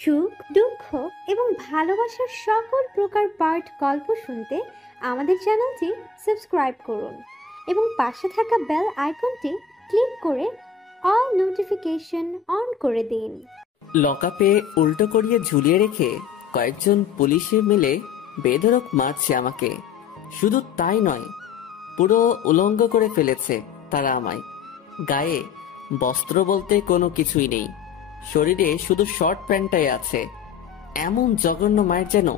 সুখ, দুঃখ এবং ভালোবাসার সকল প্রকার পার্ট গল্প শুনতে আমাদের চ্যানেলটি সাবস্ক্রাইব করুন এবং পাশে থাকা বেল আইকনটি ক্লিক করে অল নোটিফিকেশন অন করে দিন। লকআপে উল্টো করিয়ে ঝুলিয়ে রেখে কয়েকজন পুলিশে মিলে বেধড়ক মারছে আমাকে। শুধু তাই নয়, পুরো উলঙ্গ করে ফেলেছে তারা আমায়। গায়ে বস্ত্র বলতে কোনো কিছুই নেই, শরীরে শুধু শর্ট প্যান্টটাই আছে। এমন জঘন্য মায়ের যেন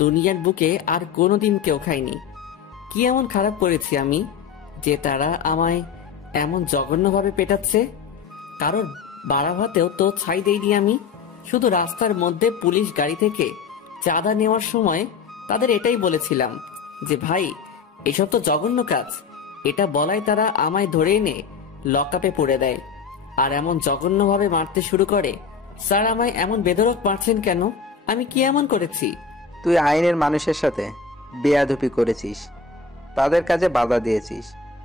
দুনিয়ার বুকে আর কোনোদিন কেউ খায়নি। কি এমন খারাপ করেছি আমি যে তারা আমায় এমন জঘন্যভাবে পেটাচ্ছে? কারোর বাড়া ভাতেও তো ছাই দেইনি আমি। শুধু রাস্তার মধ্যে পুলিশ গাড়ি থেকে চাঁদা নেওয়ার সময় তাদের এটাই বলেছিলাম যে ভাই, এসব তো জঘন্য কাজ। এটা বলায় তারা আমায় ধরে এনে লকআপে পুরে দেয় আর এমন জঘন্যভাবে মারতে শুরু করে। স্যার, আমায় এমন বেধড়ক মারছেন কেন? আমি কি এমন করেছি? তুই আইনের মানুষের সাথে বেয়াদবি করেছিস, তাদের কাজে বাধা দিয়েছিস,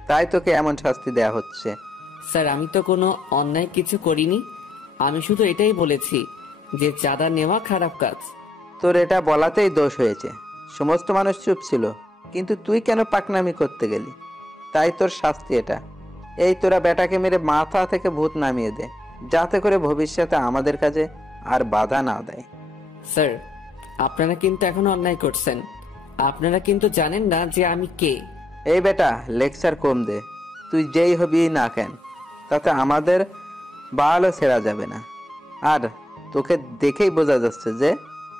তাই তোকে এমন শাস্তি দেয়া হচ্ছে। স্যার, আমি তো কোনো অন্যায় কিছু করিনি। আমি শুধু এটাই বলেছি যে চাঁদা নেওয়া খারাপ কাজ। তোর এটা বলাতেই দোষ হয়েছে। সমস্ত মানুষ চুপ ছিল, কিন্তু তুই কেন পাকনামি করতে গেলি? তাই তোর শাস্তি এটা। এই তোরা বেটাকে মেরে মাথা থেকে ভূত নামিয়ে দে, যাতে করে ভবিষ্যতে আমাদের কাজে আর বাধা না দেয়। স্যার, আপনারা কিন্তু এখন অন্যায় করছেন। আপনারা কিন্তু জানেন না যে আমি কে। এই বেটা, লেকচার কম দে। তুই যেই হবি না কেন, তাতে আমাদের বালও ছেড়া যাবে না। আর তোকে দেখেই বোঝা যাচ্ছে যে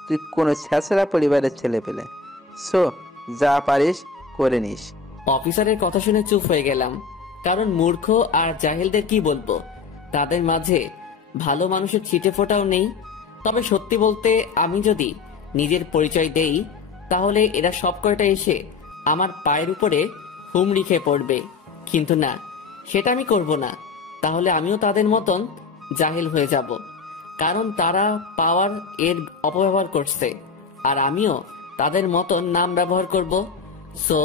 তুই কোনো ছেঁচড়া পরিবারের ছেলে পেলে। সো যা পারিস করে নিস। অফিসারের কথা শুনে চুপ হয়ে গেলাম, কারণ মূর্খ আর জাহেলদের কি বলবো, তাদের মাঝে ভালো মানুষের ছিটে ফোটাও নেই। তবে সত্যি বলতে, আমি যদি নিজের পরিচয় দেই তাহলে এরা সব কয়টা এসে আমার পায়ের উপরে হুমড়ি খেয়ে পড়বে। কিন্তু না, সেটা আমি করব না। তাহলে আমিও তাদের মতন জাহেল হয়ে যাব, কারণ তারা পাওয়ার এর অপব্যবহার করছে আর আমিও তাদের মতন নাম ব্যবহার করব। সো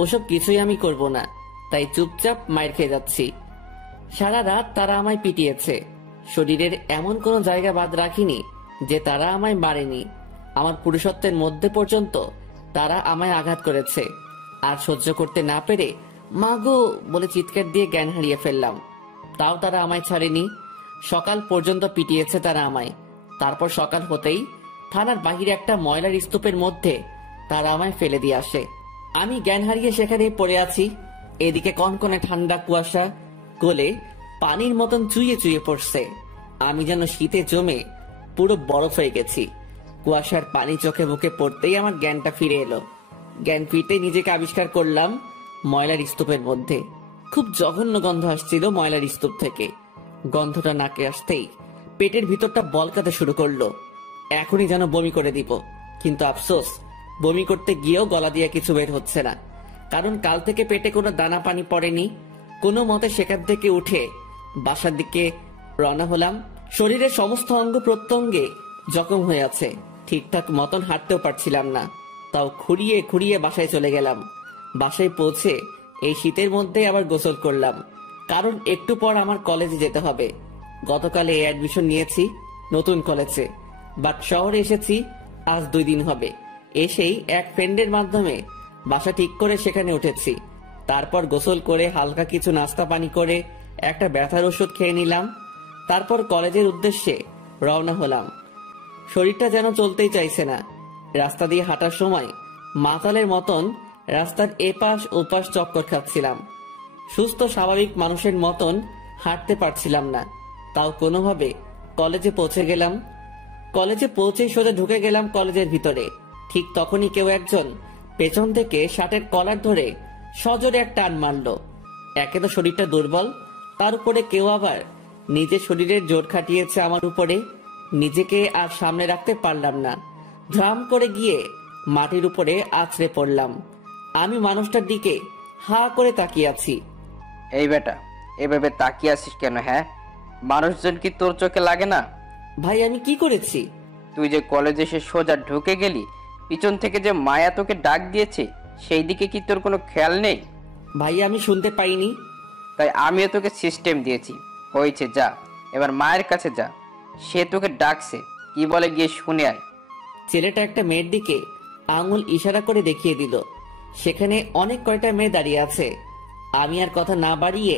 ওসব কিছুই আমি করব না, তাই চুপচাপ মাইর খেয়ে যাচ্ছি। সারা রাত তারা আমায় পিটিয়েছে, শরীরের এমন কোনো জায়গা বাদ রাখিনি যে তারা আমায় মারেনি। আমার পুরুষত্বের মধ্যে পর্যন্ত তারা আমায় আঘাত করেছে, আর সহ্য করতে না পেরে মাগো বলে চিৎকার দিয়ে জ্ঞান হারিয়ে ফেললাম। তাও তারা আমায় ছাড়েনি, সকাল পর্যন্ত পিটিয়েছে তারা আমায়। তারপর সকাল হতেই থানার বাহিরে একটা ময়লার স্তূপের মধ্যে তারা আমায় ফেলে দিয়ে আসে। আমি জ্ঞান হারিয়ে সেখানেই পড়ে আছি। এদিকে কনকনে ঠান্ডা কুয়াশা গলে পানির মতন চুইয়ে চুইয়ে পড়ছে। আমি যেন শীতে জমে পুরো বরফ হয়ে গেছি। কুয়াশার পানি চোখে মুখে পড়তেই আমার জ্ঞানটা ফিরে এলো। জ্ঞান ফিরতে নিজেকে আবিষ্কার করলাম ময়লার স্তূপের মধ্যে। খুব জঘন্য গন্ধ আসছিল ময়লার স্তূপ থেকে। গন্ধটা নাকে আসতেই পেটের ভিতরটা বলকাতে শুরু করলো। এখনই যেন বমি করে দিব, কিন্তু আফসোস, বমি করতে গিয়েও গলা দিয়ে কিছু বের হচ্ছে না, কারণ কাল থেকে পেটে কোনো দানা পানি পড়েনি। কোনো মতে সেখান থেকে উঠে বাসার দিকে রওনা হলাম। শরীরের সমস্ত অঙ্গ প্রত্যঙ্গে জখম হয়ে আছে, ঠিকঠাক মতন হাঁটতেও পারছিলাম না, তাও খুঁড়িয়ে খুঁড়িয়ে বাসায় চলে গেলাম। বাসায় পৌঁছে এই শীতের মধ্যে আবার গোসল করলাম, কারণ একটু পর আমার কলেজে যেতে হবে। গতকালে অ্যাডমিশন নিয়েছি নতুন কলেজে, বাট শহরে এসেছি আজ 2 দিন হবে। এসেই এক ফ্রেন্ডের মাধ্যমে বাসা ঠিক করে সেখানে উঠেছি। তারপর গোসল করে হালকা কিছু নাস্তা পানি করে একটা ব্যথার ওষুধ খেয়ে নিলাম। তারপর কলেজের উদ্দেশ্যে রওনা হলাম। শরীরটা যেন চলতেই চাইছে না। রাস্তা দিয়ে হাঁটার সময় মাতালের মতন রাস্তার এপাশ ওপাশ চক্কর খাচ্ছিলাম। সুস্থ স্বাভাবিক মানুষের মতন হাঁটতে পারছিলাম না, তাও কোনোভাবে কলেজে পৌঁছে গেলাম। কলেজে পৌঁছেই সোজা ঢুকে গেলাম কলেজের ভিতরে। ঠিক তখনই কেউ একজন পেছন থেকে শার্টের কলার ধরে সজোরে এক টান মারলো। একে তো শরীরটা দুর্বল, তার উপরে কেউ আবার নিজের শরীরের জোর খাটিয়েছে আমার উপরে। নিজেকে আর সামনে রাখতে পারলাম না, ধ্রাম করে গিয়ে মাটির উপরে আছড়ে পড়লাম। আমি মানুষটার দিকে হা করে তাকিয়ে আছি। এই বেটা, এভাবে তাকিয়ে আছিস কেন? হ্যাঁ, মানুষজন কি তোর চোখে লাগে না? ভাই, আমি কি করেছি? তুই যে কলেজে এসে সোজা ঢুকে গেলি, পিছন থেকে যে মায়া তোকে ডাক দিয়েছে, সেই দিকে কি তোর কোনো খেয়াল নেই? ভাই, আমি শুনতে পাইনি। তাই আমিও তোকে সিস্টেম দিয়েছি। হয়েছে, যা এবার মায়ের কাছে যা, সে তোকে ডাকছে। কি বলে গিয়ে শুনে আয়। ছেলেটা একটা মেয়ের দিকে আঙুল ইশারা করে দেখিয়ে দিল। সেখানে অনেক কয়টা মেয়ে দাঁড়িয়ে আছে। আমি আর কথা না বাড়িয়ে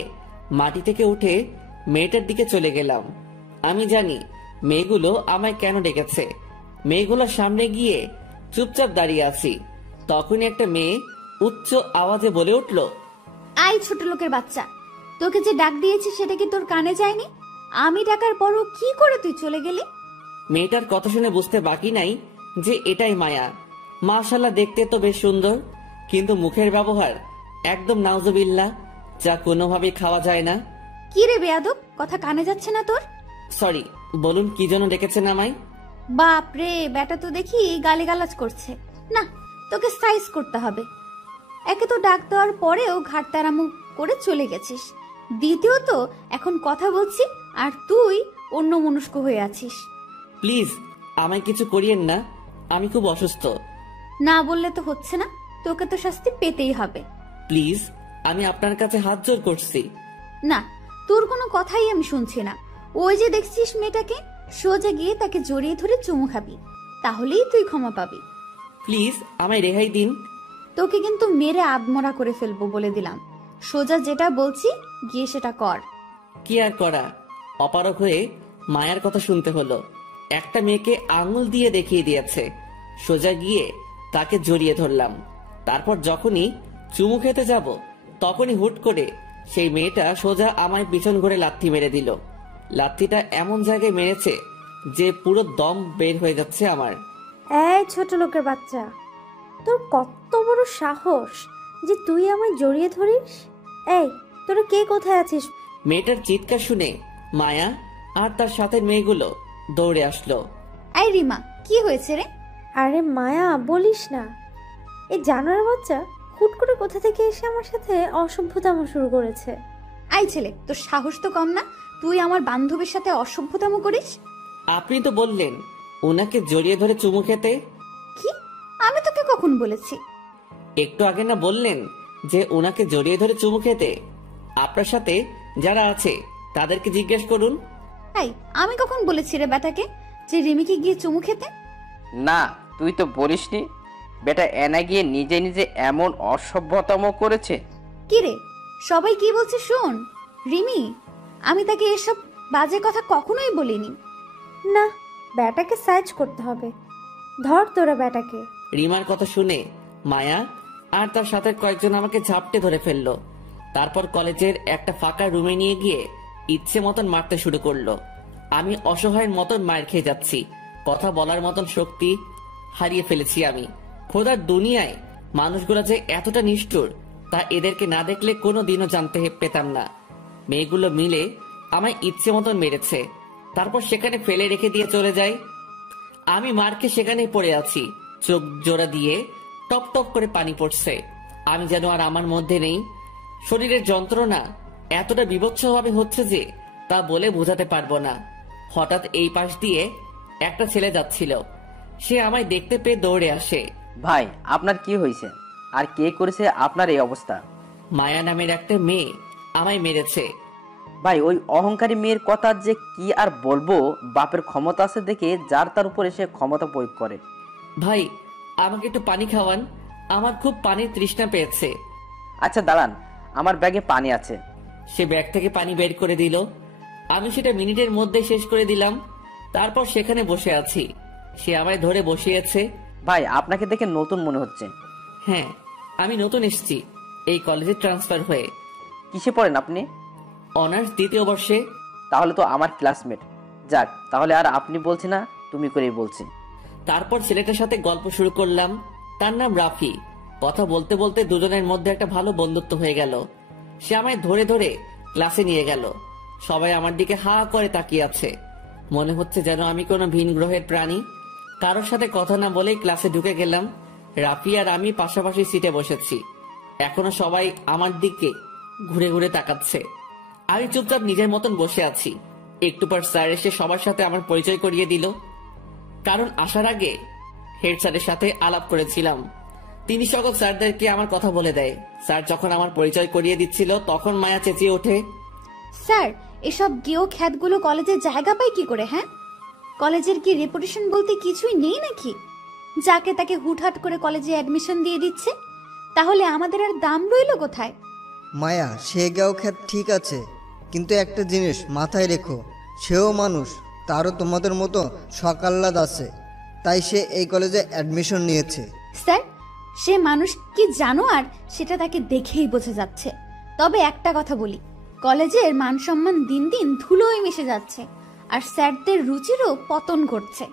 মাটি থেকে উঠে মেয়েটার দিকে চলে গেলাম। আমি জানি মেয়েগুলো আমায় কেন ডেকেছে। মেয়েগুলোর সামনে গিয়ে চুপচাপ দাঁড়িয়ে আছি। তখনই একটা মেয়ে উচ্চ আওয়াজে বলে উঠল, আই ছোট লোকের বাচ্চা, তোকে যে ডাক দিয়েছি সেটা কি তোর কানে যায়নি? আমি ডাকার পরও কি করে তুই চলে গেলি? মেয়েটার কথা শুনে বুঝতে বাকি নাই যে এটাই মায়া। মাশাআল্লাহ, দেখতে তো বেশ সুন্দর, কিন্তু মুখের ব্যবহার একদম নাউজুবিল্লাহ, যা কোনোভাবেই খাওয়া যায় না। কি রে বেয়াদব, কথা কানে যাচ্ছে না তোর? সরি, বলুন কি জন্য ডেকেছেন আমায়? বাপ রে, বেটা তো দেখি গালিগালাজ করছে। না, তোকে সাইজ করতে হবে। একে তো ডাক দেওয়ার পরেও ঘাটতারামু করে চলে গেছিস, দ্বিতীয়ত এখন কথা বলছি আর তুই অন্য মনস্ক হয়ে আছিস। প্লিজ আমায় কিছু করিয়েন না, আমি খুব অসুস্থ। না বললে তো হচ্ছে না, তোকে তো শাস্তি পেতেই হবে। প্লিজ, আমি আপনার কাছে হাত জোর করছি। না, তোর কোনো কথাই আমি শুনছি না। ওই যে দেখছিস মেয়েটাকে, সোজা গিয়ে তাকে জড়িয়ে ধরে চুমু খাবি, তাহলেই তুই ক্ষমা পাবি। প্লিজ আমায় রেহাই দিন। তোকে কিন্তু মেরে আদমরা করে ফেলবো বলে দিলাম। সোজা যেটা বলছি গিয়ে সেটা কর। কি আর করা, অপারক হয়ে মায়ার কথা শুনতে হলো। একটা মেয়েকে আঙুল দিয়ে দেখিয়ে দিয়েছে, সোজা গিয়ে তাকে জড়িয়ে ধরলাম। তারপর যখনই চুমু খেতে যাব তখনই হুট করে সেই মেয়েটা সোজা আমায় পিছন ঘুরে লাথি মেরে দিল। লাথিটা এমন জায়গায় মেরেছে যে পুরো দম বের হয়ে যাচ্ছে আমার। এই ছোট লোকের বাচ্চা, তোর কত বড় সাহস যে তুই আমায় জড়িয়ে ধরিস? এই, তোরা কে কোথায় আছিস? মেয়েটার চিৎকার শুনে মায়া আর তার সাথে মেয়েগুলো দৌড়ে আসলো। আই রিমা, কি হয়েছে রে? আরে মায়া, বলিস না, এই জানোয়ার বাচ্চা হুট করে কোথা থেকে এসে আমার সাথে অসভ্যতামো শুরু করেছে। আই ছেলে, তোর সাহস তো কম না, তুই আমার বান্ধবীর সাথে অসভ্যতামো করিস? আপনি তো বললেন ওনাকে জড়িয়ে ধরে চুমু খেতে। কি? আমি তোকে কখন বলেছি? একটু আগে না বললেন যে ওনাকে জড়িয়ে ধরে চুমু খেতে? আপনার সাথে যারা আছে তাদেরকে জিজ্ঞেস করুন। আই, আমি কখন বলেছি রে বেটাকে যে রিমিকে গিয়ে চুমু খেতে? না, তুই তো বলিসনি। বেটা এনা গিয়ে নিজে নিজে এমন অসভ্যতম করেছে। কি রে, সবাই কি বলছে শোন। রিমি, আমি তাকে এসব বাজে কথা কখনোই বলিনি। না, ব্যাটাকে সাইজ করতে হবে। ধর তোরা ব্যাটাকে। রিমার কথা শুনে মায়া আর তার সাথে কয়েকজন আমাকে ঝাপটে ধরে ফেললো। তারপর কলেজের একটা ফাঁকা রুমে নিয়ে গিয়ে ইচ্ছে মতন মারতে শুরু করলো। আমি অসহায়ের মতন মার খেয়ে যাচ্ছি। কথা বলার মতন শক্তি হারিয়ে ফেলেছি আমি। খোদার দুনিয়ায় মানুষগুলো যে এতটা নিষ্ঠুর তা এদেরকে না দেখলে কোনো দিনও জানতে পেতাম না। মেয়েগুলো মিলে আমায় ইচ্ছে মতন মেরেছে, তারপর সেখানে ফেলে রেখে দিয়ে চলে যায়। আমি মারকে সেখানেই পড়ে আছি, চোখ জোড়া দিয়ে টপ টপ করে পানি পড়ছে। আমি যেন আর আমার মধ্যে নেই। শরীরের যন্ত্রণা এতটা বিভৎসভাবে হচ্ছে যে তা বলে বোঝাতে পারবো না। হঠাৎ এই পাশ দিয়ে একটা ছেলে যাচ্ছিল, সে আমায় দেখতে পেয়ে দৌড়ে আসে। ভাই, আপনার কি হয়েছে আর কে করেছে আপনার এই অবস্থা? মায়া নামের একটা মেয়ে আমায় মেরেছে। ভাই, ওই অহংকারী মেয়ের কথা যে কি আর বলবো। বাপের ক্ষমতা আছে দেখে যার তার উপর এসে ক্ষমতা প্রয়োগ করে। ভাই, আমাকে একটু পানি খাওয়ান, আমার খুব পানির তৃষ্ণা পেয়েছে। আচ্ছা দাঁড়ান, আমার ব্যাগে পানি আছে। সে ব্যাগ থেকে পানি বের করে দিল। আমি সেটা মিনিটের মধ্যে শেষ করে দিলাম। তারপর সেখানে বসে আছি, সে আমায় ধরে বসিয়েছে। ভাই, আপনাকে দেখে নতুন মনে হচ্ছে। হ্যাঁ, আমি নতুন এসেছি এই কলেজে ট্রান্সফার হয়ে। কিসে পড়েন আপনি? অনার্স দ্বিতীয় বর্ষে। তাহলে তো আমার ক্লাসমেট। যাক, তাহলে আর আপনি বলছি না, তুমি করেই বলছি। তারপর ছেলেটার সাথে গল্প শুরু করলাম। তার নাম রাফি। কথা বলতে বলতে দুজনের মধ্যে একটা ভালো বন্ধুত্ব হয়ে গেল। সে আমায় ধরে ধরে ক্লাসে নিয়ে গেল। সবাই আমার দিকে হা করে তাকিয়ে আছে, মনে হচ্ছে যেন আমি কোনো ভিন গ্রহের প্রাণী। কারোর সাথে কথা না বলেই ক্লাসে ঢুকে গেলাম। রাফি আর আমি পাশাপাশি সিটে বসেছি। এখনো সবাই আমার দিকে ঘুরে ঘুরে তাকাচ্ছে। আমি চুপচাপ নিজের মতন বসে আছি। একটু পর স্যার এসে সবার সাথে আমার পরিচয় করিয়ে দিল। কারণ আসার আগে হেড স্যারের সাথে আলাপ করেছিলাম। তিনি সকল স্যারদেরকে আমার কথা বলে দেয়। স্যার যখন আমার পরিচয় করিয়ে দিচ্ছিল তখন মায়া চেঁচিয়ে ওঠে, স্যার, এসব গেও খ্যাতগুলো কলেজে জায়গা পায় কি করে? হ্যাঁ, কলেজের কি রেপুটেশন বলতে কিছুই নেই নাকি? যাকে তাকে হুটহাট করে কলেজে অ্যাডমিশন দিয়ে দিচ্ছে, তাহলে আমাদের আর দাম রইল কোথায়? মায়া, সে গাও খ্যাত ঠিক আছে, কিন্তু একটা জিনিস মাথায় রেখো, সেও মানুষ, তারও তোমাদের মতো সকাল্লাদ আছে, তাই সে এই কলেজে অ্যাডমিশন নিয়েছে। স্যার, সে মানুষ কি জানো, আর সেটা তাকে দেখেই বোঝা যাচ্ছে। তবে একটা কথা বলি, কলেজের মান সম্মান দিন দিন ধুলোয় মিশে যাচ্ছে, আর স্যারদের রুচিরও পতন ঘটছে।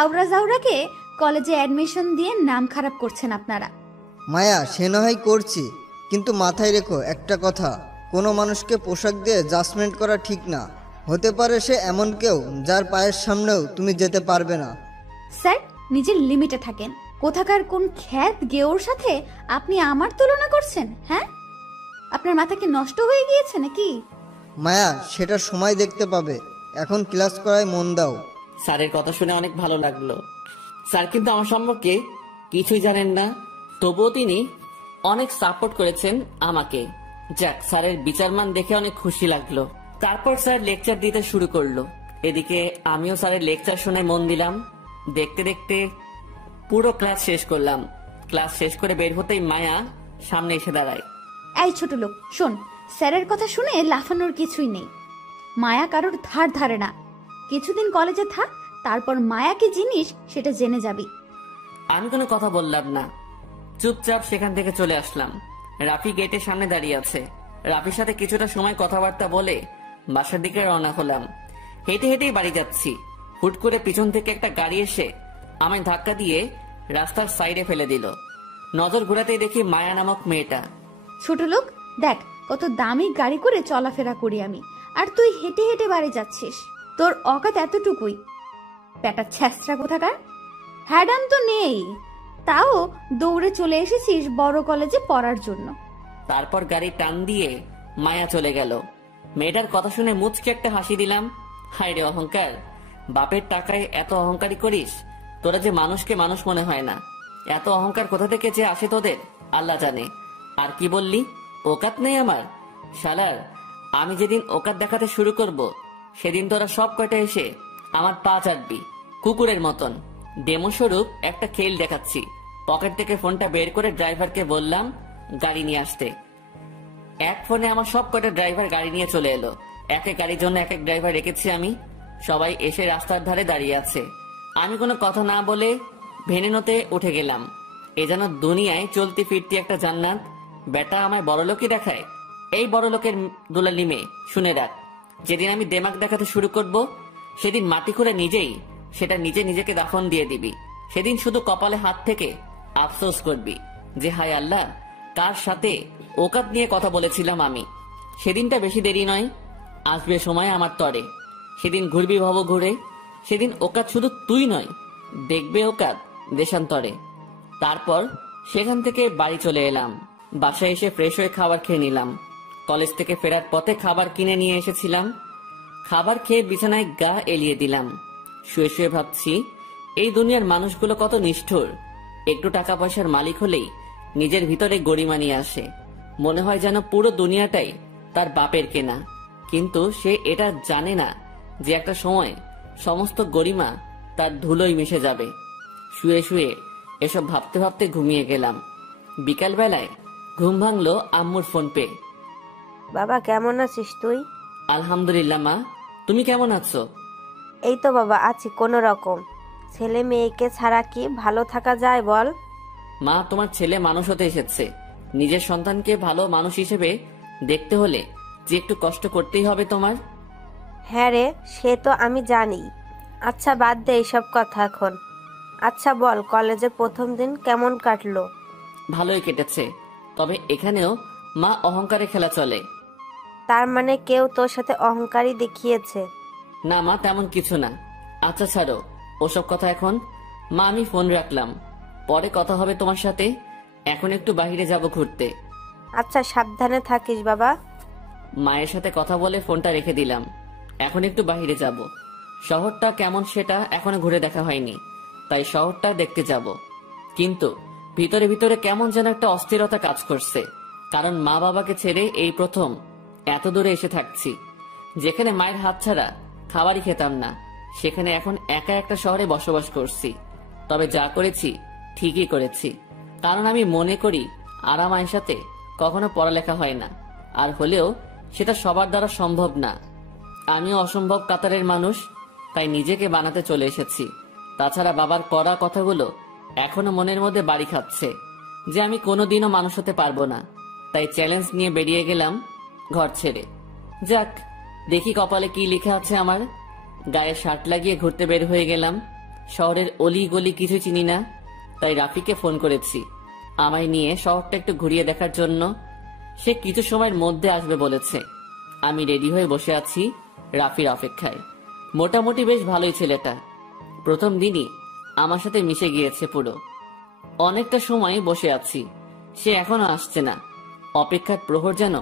আওরা জাওরাকে কলেজে অ্যাডমিশন দিয়ে নাম খারাপ করছেন আপনারা। মায়া, সে না হয় করছি, কিন্তু মাথায় রেখো একটা কথা, কোনো মানুষকে পোশাক দিয়ে জাজমেন্ট করা ঠিক না। হতে পারে সে এমন কেউ যার পায়ের সামনেও তুমি যেতে পারবে না। স্যার, নিজের লিমিটে থাকেন। কোথাকার কোন খ্যাত গেওর সাথে আপনি আমার তুলনা করছেন? হ্যাঁ, আপনার মাথা কি নষ্ট হয়ে গিয়েছে নাকি? মায়া, সেটা সময় দেখতে পাবে, এখন ক্লাস করায় মন দাও। স্যারের কথা শুনে অনেক ভালো লাগলো। স্যার কিন্তু আমার সম্পর্কে কিছুই জানেন না, তবুও তিনি অনেক সাপোর্ট করেছেন আমাকে। যাক, স্যারের বিচারমান দেখে অনেক খুশি লাগলো। তারপর স্যার লেকচার দিতে শুরু করলো। এদিকে আমিও স্যারের লেকচার শুনে মন দিলাম। দেখতে দেখতে পুরো ক্লাস শেষ করলাম। ক্লাস শেষ করে বের হতেই মায়া সামনে এসে দাঁড়ায়। এই ছোট লোক, শোন, স্যারের কথা শুনে লাফানোর কিছুই নেই। মায়া কারোর ধার ধারে না। কিছুদিন কলেজে থাক, তারপর মায়া কি জিনিস সেটা জেনে যাবি। আমি কোনো কথা বললাম না, চুপচাপ সেখান থেকে চলে আসলাম। রাফি গেটের সামনে দাঁড়িয়ে আছে। রাফির সাথে কিছুটা সময় কথাবার্তা বলে বাসার দিকে রওনা হলাম। হেঁটে হেঁটেই বাড়ি যাচ্ছি, হুট করে পিছন থেকে একটা গাড়ি এসে আমায় ধাক্কা দিয়ে রাস্তার সাইডে ফেলে দিল। নজর ঘোরাতেই দেখি মায়া নামক মেয়েটা। ছোট লোক, দেখ কত দামি গাড়ি করে চলাফেরা করি আমি, আর তুই হেঁটে হেঁটে বাড়ি যাচ্ছিস। তোর অকাত এতটুকুই? পেটা ছ্যাঁচড়া কোথাকার। হ্যাডাম তো নেই, তাও দৌড়ে চলে এসেছিস বড় কলেজে পড়ার জন্য। তারপর গাড়ি টান দিয়ে মায়া চলে গেল। মেয়েটার কথা শুনে মুচকে একটা হাসি দিলাম। হায় রে অহংকার, বাপের টাকায় এত অহংকারী করিস, তোরা যে মানুষকে মানুষ মনে হয় না। এত অহংকার কোথা থেকে যে আসে তোদের আল্লাহ জানে। আর কি বললি, ওকাত নেই আমার? শালার, আমি যেদিন ওকাত দেখাতে শুরু করব, সেদিন তোরা সব কয়টা এসে আমার পা চাটবি কুকুরের মতন। ডেমো স্বরূপ একটা খেল দেখাচ্ছি। পকেট থেকে ফোনটা বের করে ড্রাইভারকে বললাম গাড়ি নিয়ে আসতে। এক ফোনে আমার সব কটা ড্রাইভার গাড়ি নিয়ে চলে এলো। এক এক গাড়ির জন্য এক এক ড্রাইভার রেখেছি আমি। সবাই এসে রাস্তার ধারে দাঁড়িয়ে আছে। আমি কোনো কথা না বলে ভেনেনোতে উঠে গেলাম। এ যেন দুনিয়ায় চলতি ফিরতি একটা জান্নাত। বেটা আমায় বড়লোকই দেখায়। এই বড়লোকের দুলালি মেয়ে, শুনে রাখ, যেদিন আমি দেমাগ দেখাতে শুরু করব, সেদিন মাটি খুঁড়ে নিজেই সেটা নিজে নিজেকে দাফন দিয়ে দিবি। সেদিন শুধু কপালে হাত থেকে আফসোস করবি যে হায় আল্লাহ, কার সাথে ওকাত নিয়ে কথা বলেছিলাম আমি। সেদিনটা বেশি দেরি নয়, আসবে সময় আমার তরে। সেদিন ঘুরবি ভব ঘুরে। সেদিন ওকাত শুধু তুই নয়, দেখবে ওকাত দেশান্তরে। তারপর সেখান থেকে বাড়ি চলে এলাম। বাসায় এসে ফ্রেশ হয়ে খাবার খেয়ে নিলাম। কলেজ থেকে ফেরার পথে খাবার কিনে নিয়ে এসেছিলাম। খাবার খেয়ে বিছানায় গা এলিয়ে দিলাম। শুয়ে শুয়ে ভাবছি, এই দুনিয়ার মানুষগুলো কত নিষ্ঠুর। একটু টাকা পয়সার মালিক হলেই নিজের ভিতরে গরিমা নিয়ে আসে। মনে হয় যেন পুরো দুনিয়াটাই তার বাপের কেনা। কিন্তু সে এটা জানে না যে একটা সময় সমস্ত গরিমা তার ধুলোয় মিশে যাবে। শুয়ে শুয়ে এসব ভাবতে ভাবতে ঘুমিয়ে গেলাম। বিকাল বেলায় ঘুম ভাঙলো আম্মুর ফোন পেয়ে। বাবা কেমন আছিস তুই? আলহামদুলিল্লাহ মা, তুমি কেমন আছো? এই তো বাবা আছি কোনো রকম। ছেলে মেয়েকে ছাড়া কি ভালো থাকা যায় বল? মা, তোমার ছেলে মানুষ হতে এসেছে। নিজের সন্তানকে ভালো মানুষ হিসেবে দেখতে হলে যে একটু কষ্ট করতেই হবে তোমার। হ্যাঁ রে, সে তো আমি জানি। আচ্ছা বাদ দে এইসব কথা এখন। আচ্ছা বল, কলেজে প্রথম দিন কেমন কাটলো? ভালোই কেটেছে, তবে এখানেও মা অহংকারে খেলা চলে। তার মানে কেউ তোর সাথে অহংকারী দেখিয়েছে? না মা, তেমন কিছু না। আচ্ছা ছাড়ো ওসব কথা এখন। মা, আমি ফোন রাখলাম, পরে কথা হবে তোমার সাথে। এখন একটু বাইরে যাব ঘুরতে। আচ্ছা সাবধানে থাকিস বাবা। মায়ের সাথে কথা বলে ফোনটা রেখে দিলাম। এখন একটু বাইরে যাব। শহরটা কেমন সেটা এখনো ঘুরে দেখা হয়নি, তাই শহরটা দেখতে যাব। কিন্তু ভিতরে ভিতরে কেমন যেন একটা অস্থিরতা কাজ করছে। কারণ মা বাবাকে ছেড়ে এই প্রথম এত দূরে এসে থাকছি, যেখানে মায়ের হাত ছাড়া খাবারই খেতাম না। সেখানে এখন একা একটা শহরে বসবাস করছি। তবে যা করেছি ঠিকই করেছি, কারণ আমি মনে করি আরাম আয়েশাতে কখনো পড়ালেখা হয় না, আর হলেও সেটা সবার দ্বারা সম্ভব না। আমিও অসম্ভব কাতারের মানুষ, তাই নিজেকে বানাতে চলে এসেছি। তাছাড়া বাবার কড়া কথাগুলো এখনো মনের মধ্যে বাড়ি খাচ্ছে যে আমি কোনোদিনও মানুষ হতে পারবো না। তাই চ্যালেঞ্জ নিয়ে বেরিয়ে গেলাম ঘর ছেড়ে। যাক, দেখি কপালে কি লেখা আছে আমার। গায়ে শার্ট লাগিয়ে ঘুরতে বের হয়ে গেলাম। শহরের অলি গলি কিছু চিনি না, তাই রাফিকে ফোন করেছি আমায় নিয়ে শহরটা একটু ঘুরিয়ে দেখার জন্য। সে কিছু সময়ের মধ্যে আসবে বলেছে। আমি রেডি হয়ে বসে আছি রাফির অপেক্ষায়। মোটামুটি বেশ ভালোই ছেলেটা। প্রথম দিনই আমার সাথে মিশে গিয়েছে পুরো। অনেকটা সময় বসে আছি, সে এখনো আসছে না। অপেক্ষার প্রহর যেন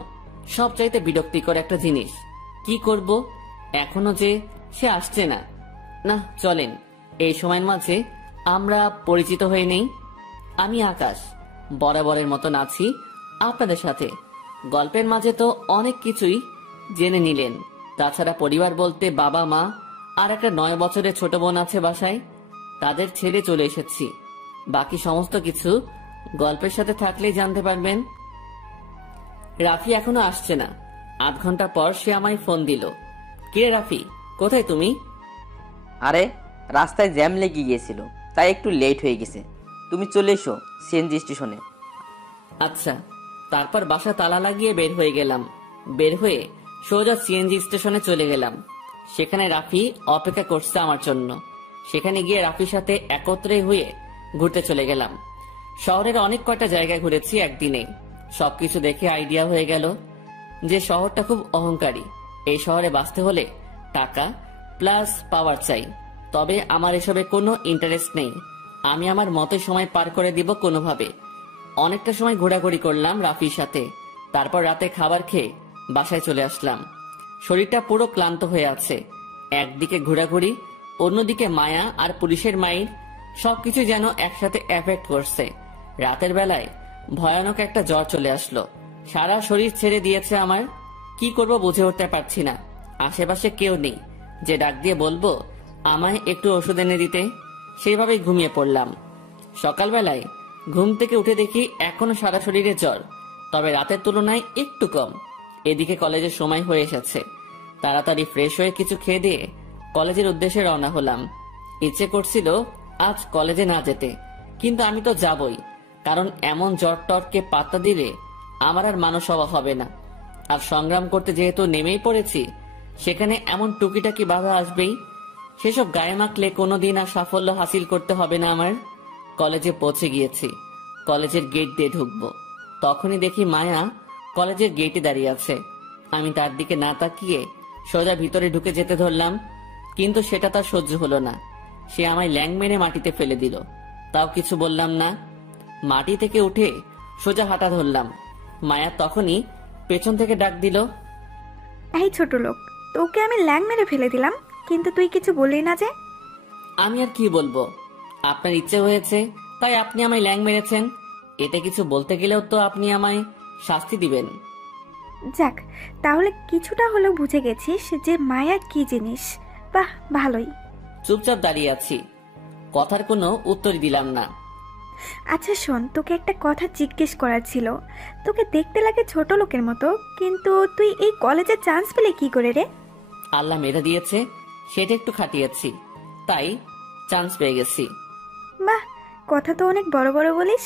সবচাইতে বিরক্তিকর একটা জিনিস। কি করব, এখনো যে সে আসছে না। না, চলেন এই সময়ের মাঝে আমরা পরিচিত হয়ে নেই। আমি আকাশ, বরাবরের মতন আছি আপনাদের সাথে। গল্পের মাঝে তো অনেক কিছুই জেনে নিলেন। তাছাড়া পরিবার বলতে বাবা মা আর একটা 9 বছরের ছোট বোন আছে বাসায়, তাদের ছেড়ে চলে এসেছি। বাকি সমস্ত কিছু গল্পের সাথে থাকলেই জানতে পারবেন। রাফি এখনো আসছে না। 8 ঘন্টা পর সে আমায় ফোন দিল। কিরে রাফি, কোথায় তুমি? আরে রাস্তায় জ্যাম লেগে গিয়েছিল, তাই একটু লেট হয়ে গেছে। তুমি চলে এসো সিএনজি স্টেশনে। আচ্ছা। তারপর বাসা তালা লাগিয়ে বের হয়ে গেলাম। বের হয়ে সোজা সিএনজি স্টেশনে চলে গেলাম। সেখানে রাফি অপেক্ষা করছে আমার জন্য। সেখানে গিয়ে রাফির সাথে একত্রে হয়ে ঘুরতে চলে গেলাম। শহরের অনেক কয়টা জায়গায় ঘুরেছি একদিনে। সবকিছু দেখে আইডিয়া হয়ে গেল যে শহরটা খুব অহংকারী। এই শহরে বাঁচতে হলে টাকা প্লাস পাওয়ার চাই। তবে আমার এসবে কোনো ইন্টারেস্ট নেই। আমি আমার মতে সময় পার করে দিব কোনোভাবে। অনেকটা সময় ঘোরাঘুরি করলাম রাফির সাথে। তারপর রাতে খাবার খেয়ে বাসায় চলে আসলাম। শরীরটা পুরো ক্লান্ত হয়ে আছে। একদিকে ঘোরাঘুরি, অন্যদিকে মায়া আর পুলিশের মাইর, সবকিছু যেন একসাথে এফেক্ট করছে। রাতের বেলায় ভয়ানক একটা জ্বর চলে আসলো। সারা শরীর ছেড়ে দিয়েছে আমার। কি করব বুঝে উঠতে পারছি না। আশেপাশে কেউ নেই যে ডাক দিয়ে বলবো আমায় একটু ওষুধ এনে দিতে। সেইভাবেই ঘুমিয়ে পড়লাম। সকালবেলায় ঘুম থেকে উঠে দেখি এখনো সারা শরীরে জ্বর, তবে রাতের তুলনায় একটু কম। এদিকে কলেজের সময় হয়ে এসেছে। তাড়াতাড়ি ফ্রেশ হয়ে কিছু খেয়ে দিয়ে কলেজের উদ্দেশ্যে রওনা হলাম। ইচ্ছে করছিল আজ কলেজে না যেতে, কিন্তু আমি তো যাবই, কারণ এমন জ্বর টরকে পাত্তা দিলে আমার আর মানুষ হওয়া হবে না। আর সংগ্রাম করতে যেহেতু নেমেই পড়েছি, সেখানে এমন টুকিটাকি বাধা আসবেই। সেসব গায়ে মাখলে কোনোদিন আর সাফল্য হাসিল করতে হবে না আমার। কলেজে পৌঁছে গিয়েছি। কলেজের গেট দিয়ে ঢুকবো, তখনই দেখি মায়া কলেজের গেটে দাঁড়িয়ে আছে। আমি তার দিকে না তাকিয়ে সোজা ভিতরে ঢুকে যেতে ধরলাম, কিন্তু সেটা তার সহ্য হলো না। সে আমায় ল্যাং মেরে মাটিতে ফেলে দিল। তাও কিছু বললাম না। মাটি থেকে উঠে সোজা হাঁটা ধরলাম। মায়া তখনই পেছন থেকে ডাক দিল, এই ছোট লোক, তোকে আমি ল্যাং মেরে ফেলে দিলাম, কিন্তু তুই কিছু বললি না যে? আমি আর কি বলবো, আপনার ইচ্ছে হয়েছে তাই আপনি আমায় ল্যাং মেরেছেন। এতে কিছু বলতে গেলেও তো আপনি আমায় শাস্তি দিবেন। যাক, তাহলে কিছুটা হলেও বুঝে গেছিস যে মায়া কি জিনিস। বাহ, ভালোই। চুপচাপ দাঁড়িয়ে আছি, কথার কোনো উত্তরই দিলাম না। আচ্ছা শোন, তোকে একটা কথা জিজ্ঞেস করার ছিল। তোকে দেখতে লাগে ছোট লোকের মতো, কিন্তু তুই এই কলেজে চান্স পেলে কি করে রে? আল্লাহ মেধা দিয়েছে, সেটা একটু খাটিয়েছি, তাই চান্স পেয়ে গেছি। বাহ, কথা তো অনেক বড় বড় বলিস।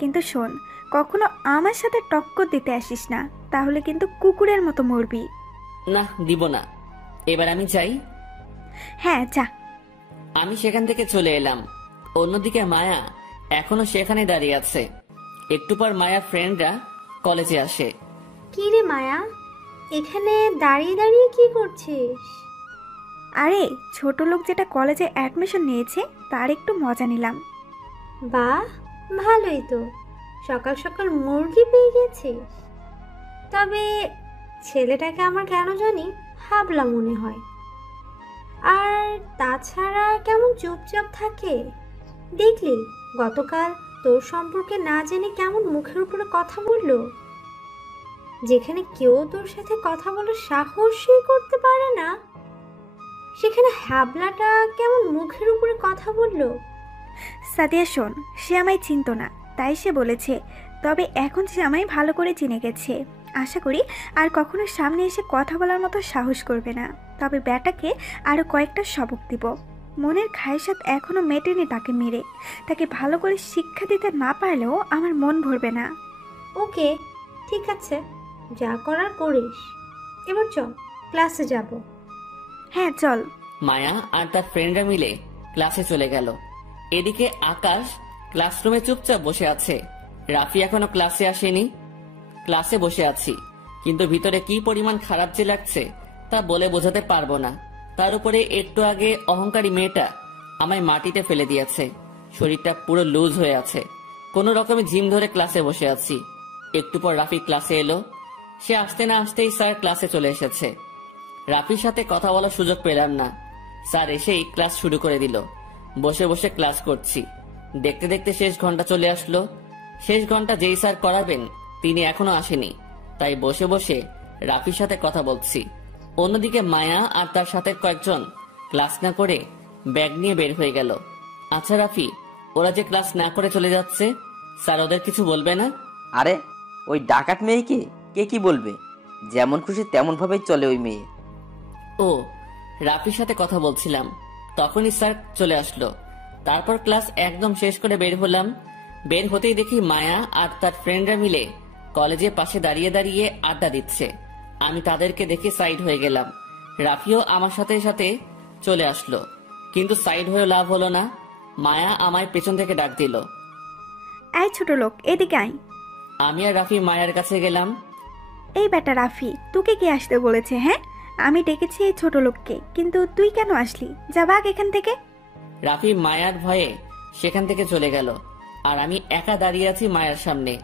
কিন্তু শোন, কখনো আমার সাথে টক্কর দিতে আসিস না, তাহলে কিন্তু কুকুরের মতো মরবি। না, দিব না। এবার আমি যাই। হ্যাঁ, যা। আমি সেখান থেকে চলে এলাম। অন্যদিকে মায়া এখনো সেখানে দাঁড়িয়ে আছে। একটু পর মায়া ফ্রেন্ডরা কলেজে আসে। কি রে মায়া, এখানে দাঁড়িয়ে দাঁড়িয়ে কি করছিস? আরে, ছোট লোক যেটা কলেজে অ্যাডমিশন নিয়েছে তার একটু মজা নিলাম। বাহ, ভালোই তো। সকাল সকাল মুরগি পেয়ে গেছিস। তবে ছেলেটাকে আমার কেন জানি হাবলা মনে হয়। আর তাছাড়া কেমন চুপচাপ থাকে। দেখলি গতকাল তোর সম্পর্কে না জেনে কেমন মুখের উপরে কথা বলল। যেখানে কেউ তোর সাথে কথা বলার সাহসই করতে পারে না, সেখানে হ্যাবলাটা কেমন মুখের উপরে কথা বললো। সাদিয়া শোন, সে আমায় চিনত না, তাই সে বলেছে। তবে এখন সে আমায় ভালো করে চিনে গেছে। আশা করি আর কখনো সামনে এসে কথা বলার মতো সাহস করবে না। তবে ব্যাটাকে আরও কয়েকটা সবক দিব। মনের খায়সাত এখনও মেটেনি তাকে মেরে। তাকে ভালো করে শিক্ষা দিতে না পারলেও আমার মন ভরবে না। ওকে, ঠিক আছে, যা করার করিস। এবার চল, ক্লাসে যাব। হ্যাঁ চল। মায়া আর তার ফ্রেন্ডরা মিলে ক্লাসে চলে গেল। এদিকে আকাশ ক্লাসরুমে চুপচাপ বসে আছে। রাফি এখনো ক্লাসে আসেনি। ক্লাসে বসে আছি, কিন্তু ভিতরে কি পরিমাণ খারাপ যে লাগছে তা বলে বোঝাতে পারবো না। তার উপরে একটু আগে অহংকারী মেয়েটা আমায় মাটিতে ফেলে দিয়েছে। শরীরটা পুরো লুজ হয়ে আছে। কোনো রকমে জিম ধরে ক্লাসে বসে আছি। একটু পর রাফি ক্লাসে এলো। সে আসতে না আসতেই স্যার ক্লাসে চলে এসেছে। রাফির সাথে কথা বলার সুযোগ পেলাম না। স্যার এসেই ক্লাস শুরু করে দিল। বসে বসে ক্লাস করছি। দেখতে দেখতে শেষ ঘন্টা চলে আসলো। শেষ ঘন্টা যেই স্যার করাবেন তিনি এখনো আসেনি, তাই বসে বসে রাফির সাথে কথা বলছি। অন্যদিকে মায়া আর তার সাথে কয়েকজন ক্লাস না করে ব্যাগ নিয়ে বের হয়ে গেল। আচ্ছা রাফি, ওরা যে ক্লাস না করে চলে যাচ্ছে, স্যার ওদের কিছু বলবে না? আরে ওই ডাকাত মেয়েকে কে কি বলবে? যেমন খুশি তেমন ভাবেই চলে ওই মেয়ে। ও, রাফির সাথে কথা বলছিলাম, তখনই স্যার চলে আসলো। তারপর ক্লাস একদম শেষ করে বের হলাম। বের হতেই দেখি মায়া আর তার ফ্রেন্ডরা মিলে কলেজের পাশে দাঁড়িয়ে দাঁড়িয়ে আড্ডা দিচ্ছে। আমি তাদেরকে দেখে সাইড হয়ে গেলাম। রাফিও আমার সাথে সাথে চলে আসলো, কিন্তু সাইড হয়ে লাভ হলো না। মায়া আমায় পেছন থেকে ডাক দিল। এই ছোট লোক, এদিকে আয়। আমি আর রাফি মায়ার কাছে গেলাম। এই বেটা রাফি, তোকে কে আসতে বলেছে? হ্যাঁ, আমি ডেকেছি এই ছোট লোককে, কিন্তু তুই কেন আসলি? যা ভাগ এখান থেকে। রাফি মায়ার ভয়ে সেখান থেকে চলে গেল, আর আমি একা দাঁড়িয়ে আছি মায়ার সামনে।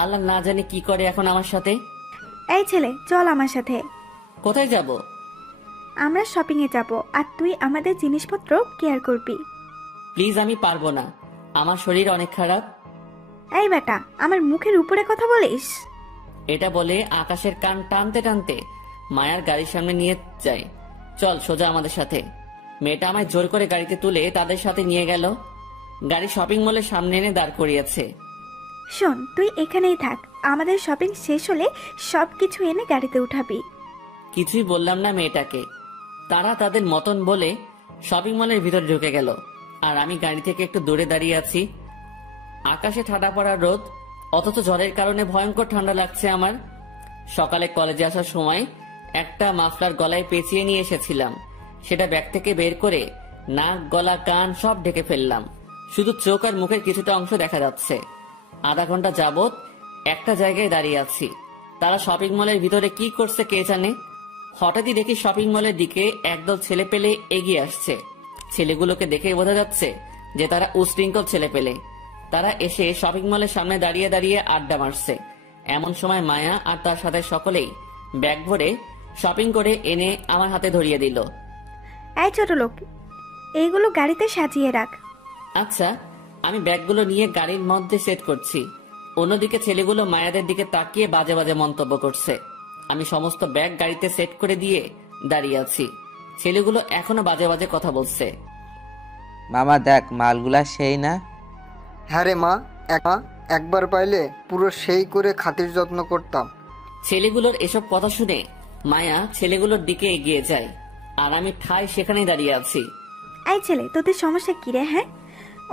আল্লাহ না জানে কি করে এখন আমার সাথে। এই ছেলে, চল আমার সাথে। কোথায় যাব? আমরা শপিং এ যাব, আর তুই আমাদের জিনিসপত্র কেয়ার করবি। প্লিজ, আমি পারবো না, আমার শরীর অনেক খারাপ। এই বেটা, আমার মুখের উপরে কথা বলিস? এটা বলে আকাশের কান টানতে টানতে মায়ার গাড়ির সামনে নিয়ে যায়। চল সোজা আমাদের সাথে। মেয়েটা আমায় জোর করে গাড়িতে তুলে তাদের সাথে নিয়ে গেল। গাড়ি শপিং মলের সামনে এনে দাঁড় করিয়েছে। শোন, তুই এখানেই থাক, আমাদের শপিং শেষ হলে সবকিছু এনে গাড়িতে উঠাবি। কিছুই বললাম না মেয়েটাকে। তারা তাদের মতন বলে শপিং মলের ভিতরে ঢুকে গেল, আর আমি গাড়ি থেকে একটু দূরে দাঁড়িয়ে আছি। আকাশে ঠাডা পড়া রোদ, অথচ ঝড়ের কারণে ভয়ঙ্কর ঠান্ডা লাগছে আমার। সকালে কলেজে আসার সময় একটা মাফলার গলায় পেঁচিয়ে নিয়ে এসেছিলাম। সেটা ব্যাগ থেকে বের করে নাক, গলা, কান সব ঢেকে ফেললাম। শুধু চোখ আর মুখের কিছুটা অংশ দেখা যাচ্ছে। আধা ঘন্টা যাবত একটা জায়গায় দাঁড়িয়ে আছি। তারা শপিং মলের ভিতরে কি করছে কে জানে। হঠাৎই দেখি শপিং মলের দিকে একদল ছেলে পেলে এগিয়ে আসছে। ছেলেগুলোকে দেখে বোঝা যাচ্ছে যে তারা উশৃঙ্খল ছেলে পেলে। তারা এসে শপিং মলের সামনে দাঁড়িয়ে দাঁড়িয়ে আড্ডা মারছে। এমন সময় মায়া আর তার সাথে সকলেই ব্যাগ ভরে শপিং করে এনে আমার হাতে ধরিয়ে দিল। এই ছোট লোক, এইগুলো গাড়িতে সাজিয়ে রাখ। আচ্ছা, আমি ব্যাগগুলো নিয়ে গাড়ির মধ্যে সেট করছি। অন্যদিকে ছেলেগুলো মায়াদের দিকে তাকিয়ে বাজে বাজে মন্তব্য করছে। আমি সমস্ত ব্যাগ গাড়িতে সেট করে দিয়ে দাঁড়িয়ে আছি। ছেলেগুলো এখনো বাজে বাজে কথা বলছে। মামা দেখ, মালগুলা সেই না? হ্যাঁ রে মা, একবার পাইলে পুরো সেই করে খাতির যত্ন করতাম। ছেলেগুলোর এসব কথা শুনে মায়া ছেলেগুলোর দিকে এগিয়ে যায়, আর আমি ঠায় সেখানেই দাঁড়িয়ে আছি। এই ছেলে, তোদের সমস্যা কি রে? হ্যাঁ,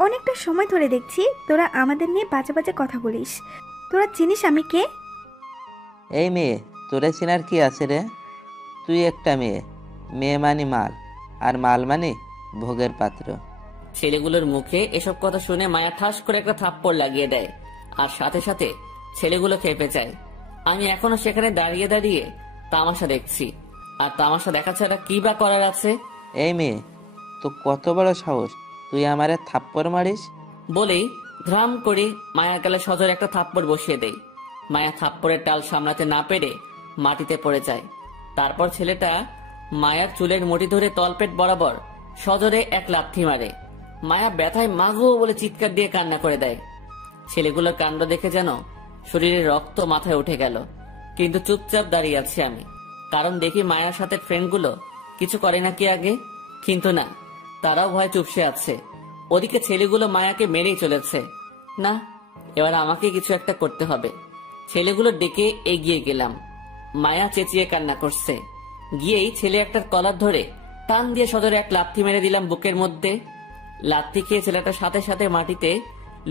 অনেকটা সময় ধরে দেখছি তোরা আমাদের নিয়ে বাজে বাজে কথা বলিস। তোরা চিনিস আমি কে? এই মেয়ে, তোরে চিনার কি আছে রে? তুই একটা মেয়ে, মেয়ে মানি মাল, আর মাল মানি ভোগের পাত্র। ছেলেগুলোর মুখে এসব কথা শুনে মায়া ঠাস করে একটা থাপ্পড় লাগিয়ে দেয়, আর সাথে সাথে ছেলেগুলো খেপে যায়। আমি এখনো সেখানে দাঁড়িয়ে দাঁড়িয়ে তামাশা দেখছি, আর তামাশা দেখা ছাড়া কি বা করার আছে। এই মেয়ে, তো কত বড় সাহস, তুই আমারে থাপ্পড় মারিস? বলেই ধ্রাম করে মায়ার গালে সজোরে একটা থাপ্পড় বসিয়ে দেয়। মায়া থাপ্পড়ের টাল সামলাতে না পেরে মাটিতে পড়ে যায়। তারপর ছেলেটা মায়ার চুলের মুঠি ধরে তলপেট বরাবর সজোরে এক লাথি মারে। মায়া ব্যথায় মাগো বলে চিৎকার দিয়ে কান্না করে দেয়। ছেলেগুলোর কাণ্ড দেখে যেন শরীরের রক্ত মাথায় উঠে গেল, কিন্তু চুপচাপ দাঁড়িয়ে আছি আমি, কারণ দেখি মায়ার সাথে ফ্রেন্ডগুলো কিছু করে নাকি আগে। কিন্তু না, তারাও ভয় চুপসে আছে। ওদিকে ছেলেগুলো মায়াকে মেরেই চলেছে। না, এবার আমাকে কিছু একটা করতে হবে। ছেলেগুলো ডেকে এগিয়ে গেলাম। মায়া চেঁচিয়ে কান্না করছে। গিয়েই ছেলে একটার কলার ধরে টান দিয়ে সদরে এক লাথি মেরে দিলাম বুকের মধ্যে। লাথি খেয়ে ছেলেটার সাথে সাথে মাটিতে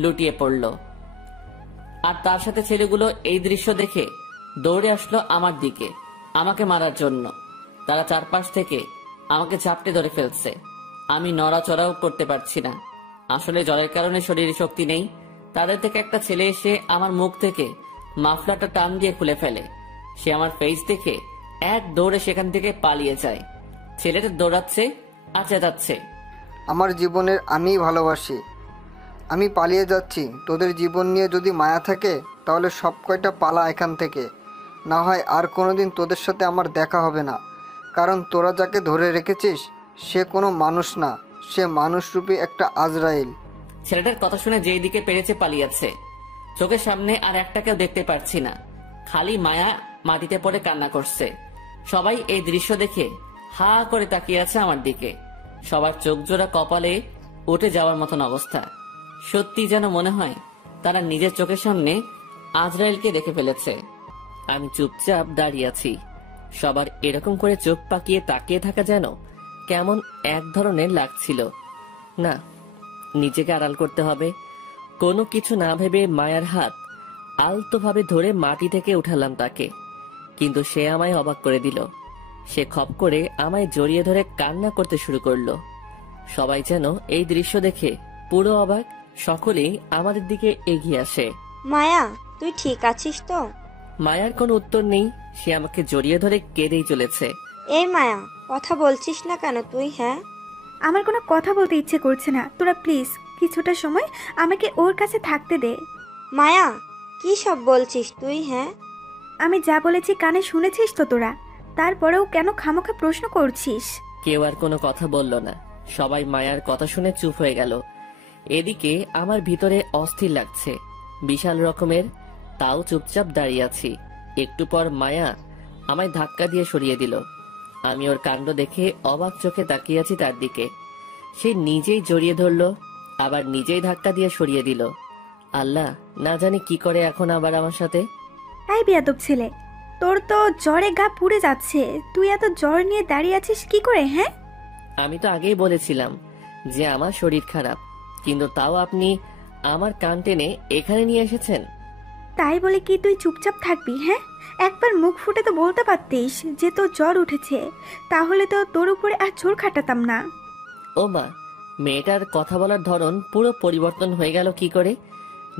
লুটিয়ে পড়ল। আর তার সাথে ছেলেগুলো এই দৃশ্য দেখে দৌড়ে আসলো আমার দিকে, আমাকে মারার জন্য। তারা চারপাশ থেকে আমাকে ঝাপটে ধরে ফেলছে। আমি নড়াচড়াও করতে পারছি না। আসলে জ্বরের কারণে শরীরে শক্তি নেই। তাদের থেকে একটা ছেলে এসে আমার মুখ থেকে মাফলারটা টান দিয়ে খুলে ফেলে। সে আমার ফেস দেখে এক দৌড়ে সেখান থেকে পালিয়ে যায়। ছেলেটা দৌড়াচ্ছে আর চেঁচাচ্ছে, আমার জীবনের আমিই ভালোবাসি, আমি পালিয়ে যাচ্ছি। তোদের জীবন নিয়ে যদি মায়া থাকে তাহলে সব কয়টা পালা এখান থেকে, না হয় আর কোনোদিন তোদের সাথে আমার দেখা হবে না। কারণ তোরা যাকে ধরে রেখেছিস সে কোনো মানুষ না, সে মানুষরূপী একটা আজরাইল। ছেলেটার কথা শুনে যেই দিকে পেরেছে পালিয়েছে। চোখের সামনে আর একটাকেও দেখতে পারছি না, খালি মায়া মাটিতে পড়ে কান্না করছে। সবাই এই দৃশ্য দেখে হা করে তাকিয়ে আছে আমার দিকে। সবার চোখ জোড়া কপালে উঠে যাওয়ার মতন অবস্থা। সত্যি যেন মনে হয় তারা নিজের চোখের সামনে আজরাইলকে দেখে ফেলেছে। আমি চুপচাপ দাঁড়িয়ে আছি। সবার এরকম করে চোখ পাকিয়ে তাকিয়ে থাকা যেন কেমন এক ধরনের লাগছিল। না, নিজেকে আড়াল করতে হবে। কোনো কিছু না ভেবে মায়ার হাত আলতোভাবে ধরে মাটি থেকে উঠালাম তাকে। কিন্তু সে আমায় অবাক করে দিল। সে খপ করে আমায় জড়িয়ে ধরে কান্না করতে শুরু করলো। সবাই যেন এই দৃশ্য দেখে পুরো অবাক। সকলেই আমাদের দিকে এগিয়ে আসে। মায়া, তুই ঠিক আছিস তো? মায়ার কোনো উত্তর নেই। সে আমাকে জড়িয়ে ধরে কেঁদেই চলেছে। এই মায়া, কথা বলছিস না কেন তুই? হ্যাঁ, আমার কোনো কথা বলতে ইচ্ছে করছে না। তোরা প্লিজ কিছুটা সময় আমাকে ওর কাছে থাকতে দে। মায়া, কি সব বলছিস তুই? হ্যাঁ, আমি যা বলেছি কানে শুনেছিস তো তোরা? তারপরেও কেন খামোখা প্রশ্ন করছিস? কেউ আর কোনো কথা বলল না। সবাই মায়ার কথা শুনে চুপ হয়ে গেল। এদিকে আমার ভিতরে অস্থির লাগছে বিশাল রকমের, তাও চুপচাপ দাঁড়িয়ে আছি। একটু পর মায়া আমায় ধাক্কা দিয়ে সরিয়ে দিল। আমি ওর কাণ্ড দেখে অবাক চোখে তাকিয়ে আছি তার দিকে। সে নিজেই জড়িয়ে ধরলো, আবার নিজেই ধাক্কা দিয়ে সরিয়ে দিল। আল্লাহ, না জানি কি করে এখন আবার আমার সাথে। এই বেয়াদব ছেলে, তোর তো জ্বরে গা পুড়ে যাচ্ছে। তুই এত জ্বর নিয়ে দাঁড়িয়ে আছিস কি করে? হ্যাঁ, আমি তো আগেই বলেছিলাম যে আমার শরীর খারাপ, কিন্তু তাও আপনি আমার কান টেনে এখানে নিয়ে এসেছেন। তাই বলে কি তুই চুপচাপ থাকবি? হ্যাঁ, একবার মুখ ফুটে তো বলতে পারতিস যে তোর জ্বর উঠেছে, তাহলে তো তোর উপরে আর জোর খাটাতাম না। ও মা, মেয়েটার কথা বলার ধরন পুরো পরিবর্তন হয়ে গেল কি করে?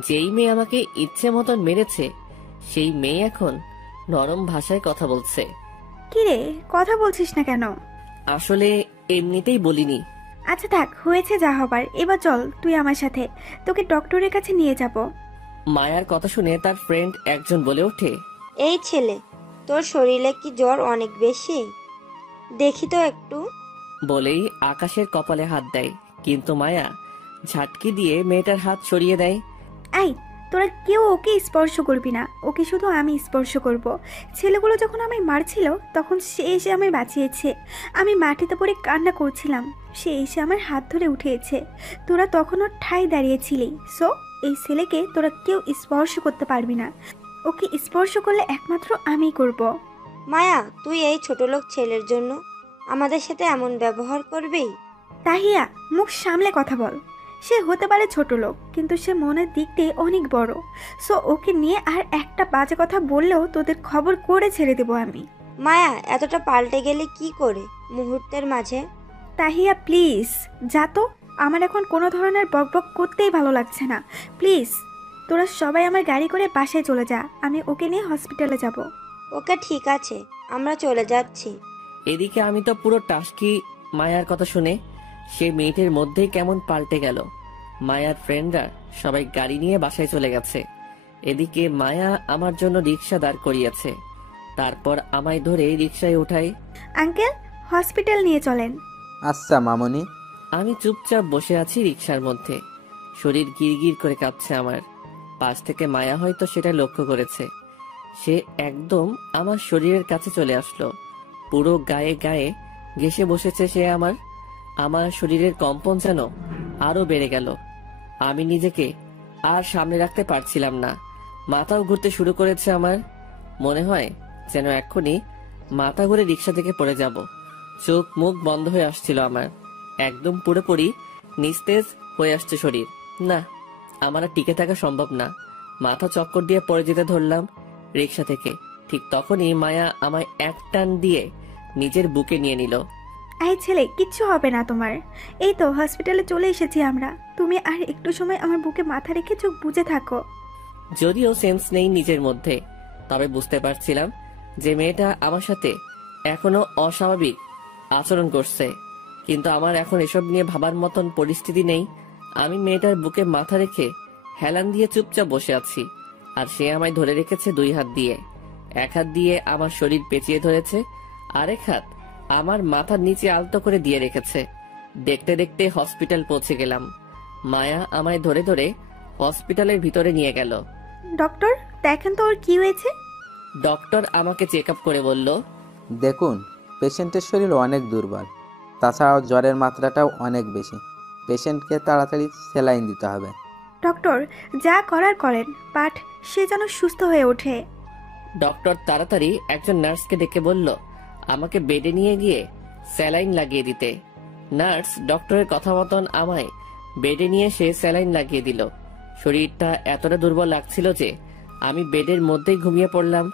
যেই মেয়ে আমাকে ইচ্ছে মতন মেরেছে সেই মেয়ে এখন নরম ভাষায় কথা বলছে। কি রে, কথা বলছিস না কেন? আসলে এমনিতেই বলিনি। আচ্ছা থাক, হয়েছে যা হবার। এবার চল তুই আমার সাথে, তোকে ডক্টরের কাছে নিয়ে যাব। মায়ার কথা শুনে তার ফ্রেন্ড একজন বলে ওঠে, এই ছেলে, তোর শরীরে কি জ্বর অনেক বেশি? দেখি তো একটু। বলেই আকাশের কপালে হাত দেয়, কিন্তু মায়া ঝাটকি দিয়ে মেয়েটার হাত সরিয়ে দেয়। এই, তোরা কেউ ওকে স্পর্শ করবি না, ওকে শুধু আমি স্পর্শ করব। ছেলেগুলো যখন আমায় মারছিল তখন সে এসে আমায় বাঁচিয়েছে। আমি মাটিতে পড়ে কান্না করছিলাম, সে এসে আমার হাত ধরে উঠিয়েছে। তোরা তখন ওর ঠাই দাঁড়িয়েছিলি। সো এই ছেলেকে তোরা কেউ স্পর্শ করতে পারবি না। ওকে স্পর্শ করলে একমাত্র আমিই করব। মায়া, তুই এই ছোট লোক ছেলের জন্য আমাদের সাথে এমন ব্যবহার করবি? তাহিয়া, মুখ সামলে কথা বল। সে হতে পারে ছোট লোক, কিন্তু সে মনের দিক দিয়ে অনেক বড়। সো ওকে নিয়ে আর একটা বাজে কথা বললেও তোদের খবর করে ছেড়ে দেবো আমি। মায়া, এতটা পাল্টে গেলে কি করে মুহূর্তের মাঝে? তাহিয়া প্লিজ যা তো, আমার এখন কোনো ধরনের বকবক করতেই ভালো লাগছে না। প্লিজ তোরা সবাই আমার গাড়ি করে বাসায় চলে যা, আমি ওকে নিয়ে হসপিটালে যাব। ওকে, ঠিক আছে, আমরা চলে যাচ্ছি। এদিকে আমি তো পুরো টাসকি মায়ার কথা শুনে। সে মিনিটের মধ্যেই কেমন পাল্টে গেল। মায়ার ফ্রেন্ডরা সবাই গাড়ি নিয়ে বাসায় চলে গেছে। এদিকে মায়া আমার জন্য রিক্সা দাঁড় করিয়েছে। তারপর আমায় ধরে রিক্সায় উঠাই। আঙ্কেল, হসপিটাল নিয়ে চলেন। আচ্ছা মামনি। আমি চুপচাপ বসে আছি রিক্সার মধ্যে। শরীর গিরগির করে কাঁপছে আমার। পাশ থেকে মায়া হয়তো সেটা লক্ষ্য করেছে। সে একদম আমার শরীরের কাছে চলে আসলো। পুরো গায়ে গায়ে ঘেঁষে বসেছে সে আমার। আমার শরীরের কম্পন যেন আরো বেড়ে গেল। আমি নিজেকে আর সামনে রাখতে পারছিলাম না। মাথাও ঘুরতে শুরু করেছে আমার। মনে হয় যেন এক্ষুনি মাথা ঘুরে রিক্সা থেকে পড়ে যাব। চোখ মুখ বন্ধ হয়ে আসছিল আমার। একদম পুরোপুরি নিস্তেজ হয়ে আসছে শরীর। না, আমার আর টিকে থাকা সম্ভব না। মাথা চক্কর দিয়ে পড়ে যেতে ধরলাম রিক্সা থেকে। ঠিক তখনই মায়া আমায় এক টান দিয়ে নিজের বুকে নিয়ে নিল। এই ছেলে, কিচ্ছু হবে না তোমার। এই তো হসপিটালে চলে এসেছি আমরা। তুমি আর একটু সময় আমার বুকে মাথা রেখে চোখ বুজে থাকো। যদিও সেন্স নেই নিজের মধ্যে, তবে বুঝতে পারছিলাম যে মেয়েটা আমার সাথে এখনো অস্বাভাবিক আচরণ করছে। কিন্তু আমার এখন এসব নিয়ে ভাবার মতন পরিস্থিতি নেই। আমি মেয়েটার বুকে মাথা রেখে হেলান দিয়ে চুপচাপ বসে আছি, আর সে আমায় ধরে রেখেছে 2 হাত দিয়ে। এক হাত দিয়ে আমার শরীর পেঁচিয়ে ধরেছে, আরেক হাত আমার মাথার নিচে আলতো করে দিয়ে রেখেছে। দেখতে দেখতে হসপিটাল পৌঁছে গেলাম। মায়া আমায় ধরে ধরে হসপিটালের ভিতরে নিয়ে গেল। ডক্টর, দেখেন তো ওর কি হয়েছে। ডক্টর আমাকে চেক আপ করে বলল, দেখুন, পেশেন্টের শরীর অনেক দুর্বল, তাছাড়াও জ্বরের মাত্রাটাও অনেক বেশি। পেশেন্টকে তাড়াতাড়ি স্যালাইন দিতে হবে। ডক্টর, যা করার করেন, বাট সে যেন সুস্থ হয়ে ওঠে। ডক্টর তাড়াতাড়ি একজন নার্সকে ডেকে বলল আমাকে বেডে নিয়ে গিয়ে স্যালাইন লাগিয়ে দিতে। নার্স ডক্টরের কথা মতন আমায় বেডে নিয়ে এসে স্যালাইন লাগিয়ে দিল। শরীরটা এতটা দুর্বল লাগছিল যে আমি বেডের মধ্যেই ঘুমিয়ে পড়লাম।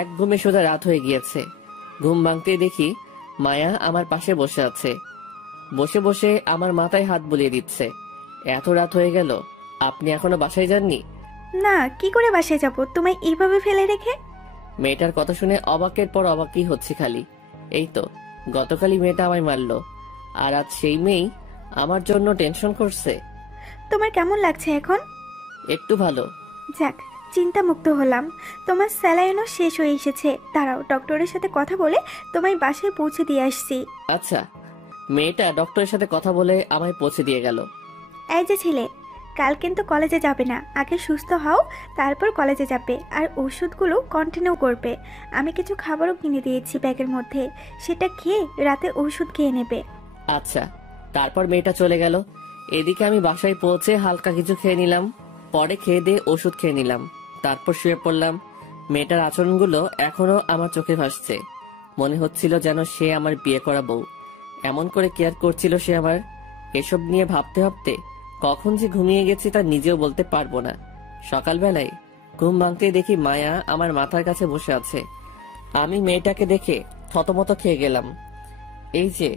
এক ঘুমে সোজা রাত হয়ে গিয়েছে। ঘুম ভাঙতেই দেখি মায়া আমার পাশে বসে আছে। বসে বসে আমার মাথায় হাত বুলিয়ে দিচ্ছে। এত রাত হয়ে গেল, আপনি এখনো বাসায় যাননি? না, কি করে বাসায় যাব তোমায় এইভাবে ফেলে রেখে? মেয়েটার কথা শুনে অবাকের পর অবাকই হচ্ছে খালি। এই তো গতকালই মেয়েটা আমায় মারলো, আর আজ সেই মেয়েই আমার জন্য টেনশন করছে। তোমার কেমন লাগছে এখন? একটু ভালো। যাক, চিন্তামুক্ত হলাম। তোমার স্যালাইনও শেষ হয়ে এসেছে। দাঁড়াও, ডক্টরের সাথে কথা বলে তোমায় বাসায় পৌঁছে দিয়ে আসছি। আচ্ছা। মেয়েটা ডক্টরের সাথে কথা বলে আমায় পৌঁছে দিয়ে গেল। এই যে ছেলে, কাল কিন্তু কলেজে যাবে না। আগে সুস্থ হও, তারপর কলেজে যাবে। আর ওষুধগুলো কন্টিনিউ করবে। আমি কিছু খাবারও কিনে দিয়েছি ব্যাগের মধ্যে, সেটা খেয়ে রাতে ওষুধ খেয়ে নেবে। আচ্ছা। তারপর মেয়েটা চলে গেল। এদিকে আমি বাসায় পৌঁছে হালকা কিছু খেয়ে নিলাম। পরে খেয়ে দিয়ে ওষুধ খেয়ে নিলাম। তারপর শুয়ে পড়লাম। মেয়েটার আচরণগুলো এখনো আমার চোখে ভাসছে। মনে হচ্ছিল যেন সে আমার বিয়ে করা বউ। এমন করে কেয়ার করছিল সে আমার। এসব নিয়ে ভাবতে ভাবতে কখন যে ঘুমিয়ে গেছি তা নিজেও বলতে পারবো না। সকালবেলায় ঘুম ভাঙতেই দেখি মায়া আমার মাথার কাছে বসে আছে। আমি মেয়েটাকে দেখে থতমত খেয়ে গেলাম। এই যে,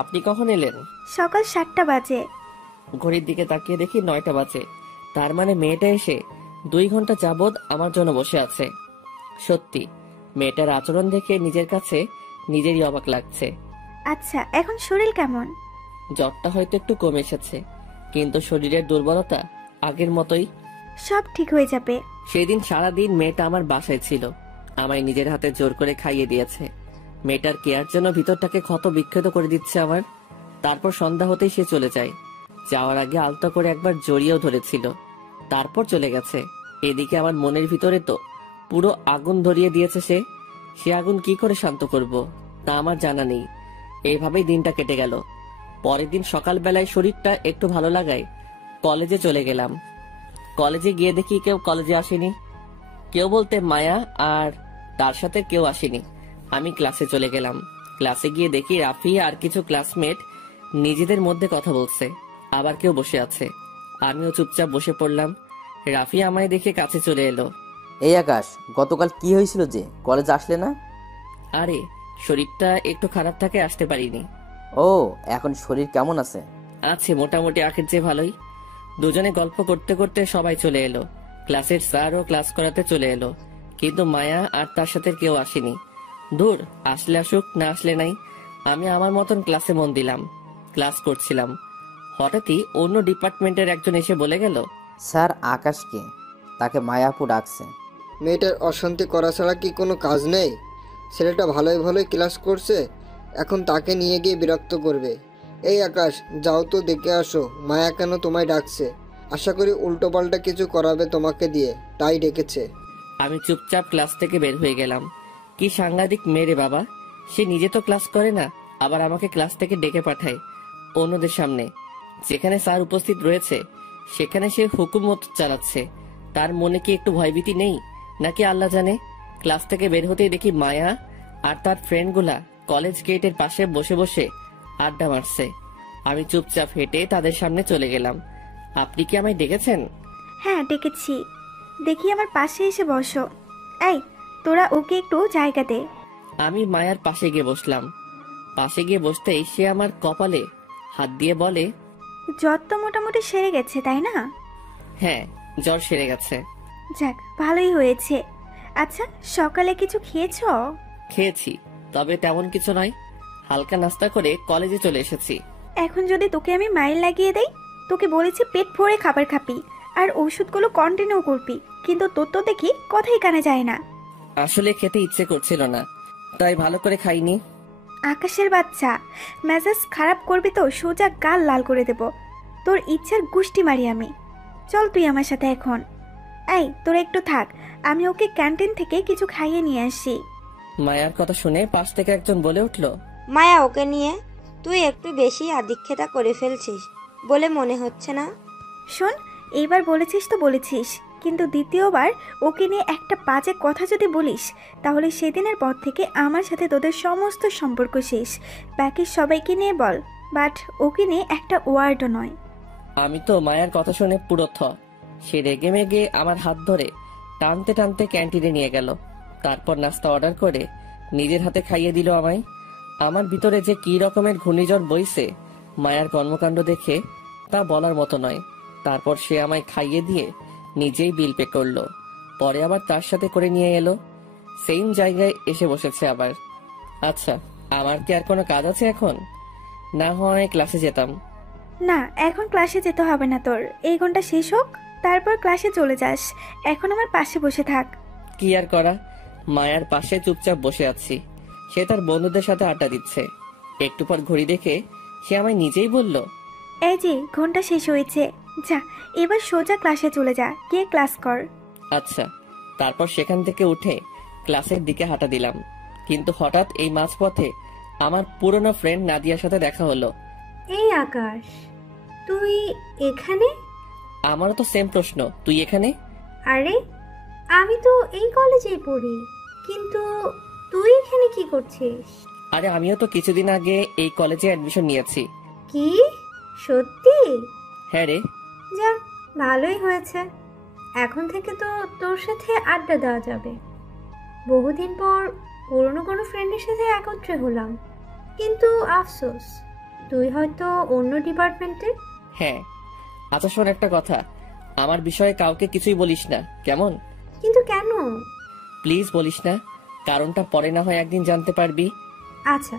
আপনি কখন এলেন? সকাল 7টা বাজে। ঘড়ির দিকে তাকিয়ে দেখি 9টা বাজে। তার মানে মেয়েটা এসে 2 ঘন্টা যাবৎ আমার জন্য বসে আছে। সত্যি মেয়েটার আচরণ দেখে নিজের কাছে নিজেরই অবাক লাগছে। আচ্ছা, এখন শরীর কেমন? জ্বরটা হয়তো একটু কমে এসেছে, কিন্তু শরীরের দুর্বলতা আগের মতোই। সব ঠিক হয়ে যাবে। সেদিন সারাদিন মেয়েটা আমার বাসায় ছিল। আমায় নিজের হাতে জোর করে খাইয়ে দিয়েছে। মেয়েটার কেয়ার জন্য ভিতরটাকে ক্ষত বিক্ষত করে দিচ্ছে আমার। তারপর সন্ধ্যা হতেই সে চলে যায়। যাওয়ার আগে আলতো করে একবার জড়িয়েও ধরেছিল, তারপর চলে গেছে। এদিকে আমার মনের ভিতরে তো পুরো আগুন ধরিয়ে দিয়েছে সে। সে আগুন কি করে শান্ত করব তা আমার জানা নেই। এইভাবেই দিনটা কেটে গেল। পরের দিন সকালবেলায় শরীরটা একটু ভালো লাগায় কলেজে চলে গেলাম। কলেজে গিয়ে দেখি কেউ কলেজে আসেনি। কেউ বলতে মায়া আর তার সাথে কেউ আসেনি। আমি ক্লাসে চলে গেলাম। ক্লাসে গিয়ে দেখি রাফি আর কিছু ক্লাসমেট নিজেদের মধ্যে কথা বলছে, আবার কেউ বসে আছে। আমিও চুপচাপ বসে পড়লাম। রাফি আমায় দেখে কাছে চলে এলো। এই আকাশ, গতকাল কি হয়েছিল যে কলেজ আসলে না? আরে শরীরটা একটু খারাপ থাকে, আসতে পারিনি। ও, এখন শরীর কেমন আছে? আছে মোটামুটি আগের চেয়ে ভালোই। দুজনে গল্প করতে করতে সবাই চলে এলো। ক্লাসের স্যারও ক্লাস করাতে চলে এলো, কিন্তু মায়া আর তার সাথে কেউ আসেনি। দূর, আসলে আসুক, না আসলে নাই। আমি আমার মতন ক্লাসে মন দিলাম। ক্লাস করছিলাম। হঠাৎই অন্য ডিপার্টমেন্টের একজন এসে বলে গেল, স্যার আকাশকে, তাকে মায়াপু ডাকছে। মেয়েটার অশান্তি করা ছাড়া কি কোনো কাজ নেই? ছেলেটা ভালোই ভালোই ক্লাস করছে, এখন তাকে নিয়ে গিয়ে বিরক্ত করবে। এই আকাশ, যাও তো দেখে আসো মায়া কেন তোমায় ডাকছে। আশা করি উল্টোপাল্টা কিছু করাবে তোমাকে দিয়ে, তাই ডেকেছে। আমি চুপচাপ ক্লাস থেকে বের হয়ে গেলাম। কি সাংঘাতিক মেয়ে রে বাবা! সে নিজে তো ক্লাস করে না, আবার আমাকে ক্লাস থেকে ডেকে পাঠায়। অন্যদের সামনে। যেখানে স্যার উপস্থিত রয়েছে সেখানে সে হুকুম মতো চালাচ্ছে। তার মনে কি একটু ভয়ভীতি নেই নাকি আল্লাহ জানে। ক্লাস থেকে বের হতেই দেখি মায়া আর তার ফ্রেন্ডগুলা কলেজ গেটের পাশে বসে বসে আড্ডা মারছে। আমি চুপচাপ হেঁটে তাদের সামনে চলে গেলাম। আপনি কি আমায় ডেকেছেন? হ্যাঁ ডেকেছি, দেখি আমার পাশে এসে বসো। এই তোরা ওকে একটু জায়গা দে। আমি মায়ার পাশে গিয়ে বসলাম। পাশে গিয়ে বসতেই সে আমার কপালে হাত দিয়ে বলে, জ্বর তো মোটামুটি সেরে গেছে তাই না? হ্যাঁ, জ্বর সেরে গেছে। যাক ভালোই হয়েছে। আচ্ছা সকালে কিছু খেয়েছো? খেয়েছি, তবে তেমন কিছু নয়। হালকা নাস্তা করে কলেজে চলে এসেছি। এখন যদি তোকে আমি মাইল লাগিয়ে দেই, তোকে বলেছি পেট ভরে খাবার খাবি আর ওষুধগুলো কন্টিনিউ করবি, কিন্তু তোর তো দেখি কথাই কানে যায় না। আসলে খেতে ইচ্ছে করছিল না, তাই ভালো করে খাইনি। আকাশের বাচ্চা, মেজাজ খারাপ করবি তো সোজা গাল লাল করে দেব। তোর ইচ্ছার গুষ্টি মারি আমি। চল তুই আমার সাথে এখন। এই তোরা একটু থাক, আমি ওকে ক্যান্টিন থেকে কিছু খাইয়ে নিয়ে আসি। মায়ার কথা শুনে পাশ থেকে একজন বলে উঠল, মায়া ওকে নিয়ে তুই একটু বেশি আদিক্ষেতা করে ফেলছিস বলে মনে হচ্ছে না? শোন, এইবার বলেছিস তো বলেছিস, কিন্তু দ্বিতীয়বার ওকে নিয়ে একটা বাজে কথা যদি বলিস তাহলে সেদিনের পর থেকে আমার সাথে তোদের সমস্ত সম্পর্ক শেষ। বাকি সবাইকে নিয়ে বল, বাট ওকে নিয়ে একটা ওয়ার্ডও নয়। আমি তো মায়ার কথা শুনে পুরো থ। সে রেগে মেগে আমার হাত ধরে টানতে টানতে ক্যান্টিনে নিয়ে গেল। তারপর নাস্তা অর্ডার করে নিজের হাতে খাইয়ে দিল আমায়। আমার ভিতরে যে কি রকমের ঘূর্ণিঝড় বইছে মায়ার কর্মকাণ্ড দেখে তা বলার মতো নয়। তারপর সে আমায় খাইয়ে দিয়ে নিজেই বিল পে করলো। পরে আবার তার সাথে করে নিয়ে এলো। সেম জায়গায় এসে বসেছে আবার। আচ্ছা, আমার কি আর কোনো কাজ আছে এখন? না হয় ক্লাসে যেতাম। না, এখন ক্লাসে যেতে হবে না তোর। এই ঘন্টা শেষ হোক, তারপর ক্লাসে চলে যাস। এখন আমার পাশে বসে থাক। কি আর করা, মায়ার পাশে চুপচাপ বসে আছি। সে তার বন্ধুদের সাথে আড্ডা দিচ্ছে। একটু পর ঘড়ি দেখে সে আমায় নিজেই বলল, এই যে ঘন্টা শেষ হয়েছে, যা এবার সোজা ক্লাসে চলে যা, গিয়ে ক্লাস কর। আচ্ছা। তারপর সেখান থেকে উঠে ক্লাসের দিকে হাঁটা দিলাম। কিন্তু হঠাৎ এই মাঝপথে আমার পুরনো ফ্রেন্ড নাদিয়ার সাথে দেখা হলো। এই আকাশ, তুই এখানে? আমারও তো সেম প্রশ্ন, তুই এখানে? আরে আমি তো এই কলেজেই পড়ি, কিন্তু তুই এখানে কি করছিস? আরে আমিও তো কিছুদিন আগে এই কলেজে অ্যাডমিশন নিয়েছি। কি সত্যি? হ্যাঁ রে। যা, ভালোই হয়েছে। এখন থেকে তো তোর সাথে আড্ডা দেওয়া যাবে। বহুদিন পর পুরনো কোনো ফ্রেন্ডের সাথে একত্রে হলাম, কিন্তু আফসোস তুই হয়তো অন্য ডিপার্টমেন্টে। হ্যাঁ। আচ্ছা শোন একটা কথা, আমার বিষয়ে কাউকে কিছুই বলিস না, কেমন? কিন্তু কেন? প্লিজ বলিস না, কারণটা পরে না হয় একদিন জানতে পারবি। আচ্ছা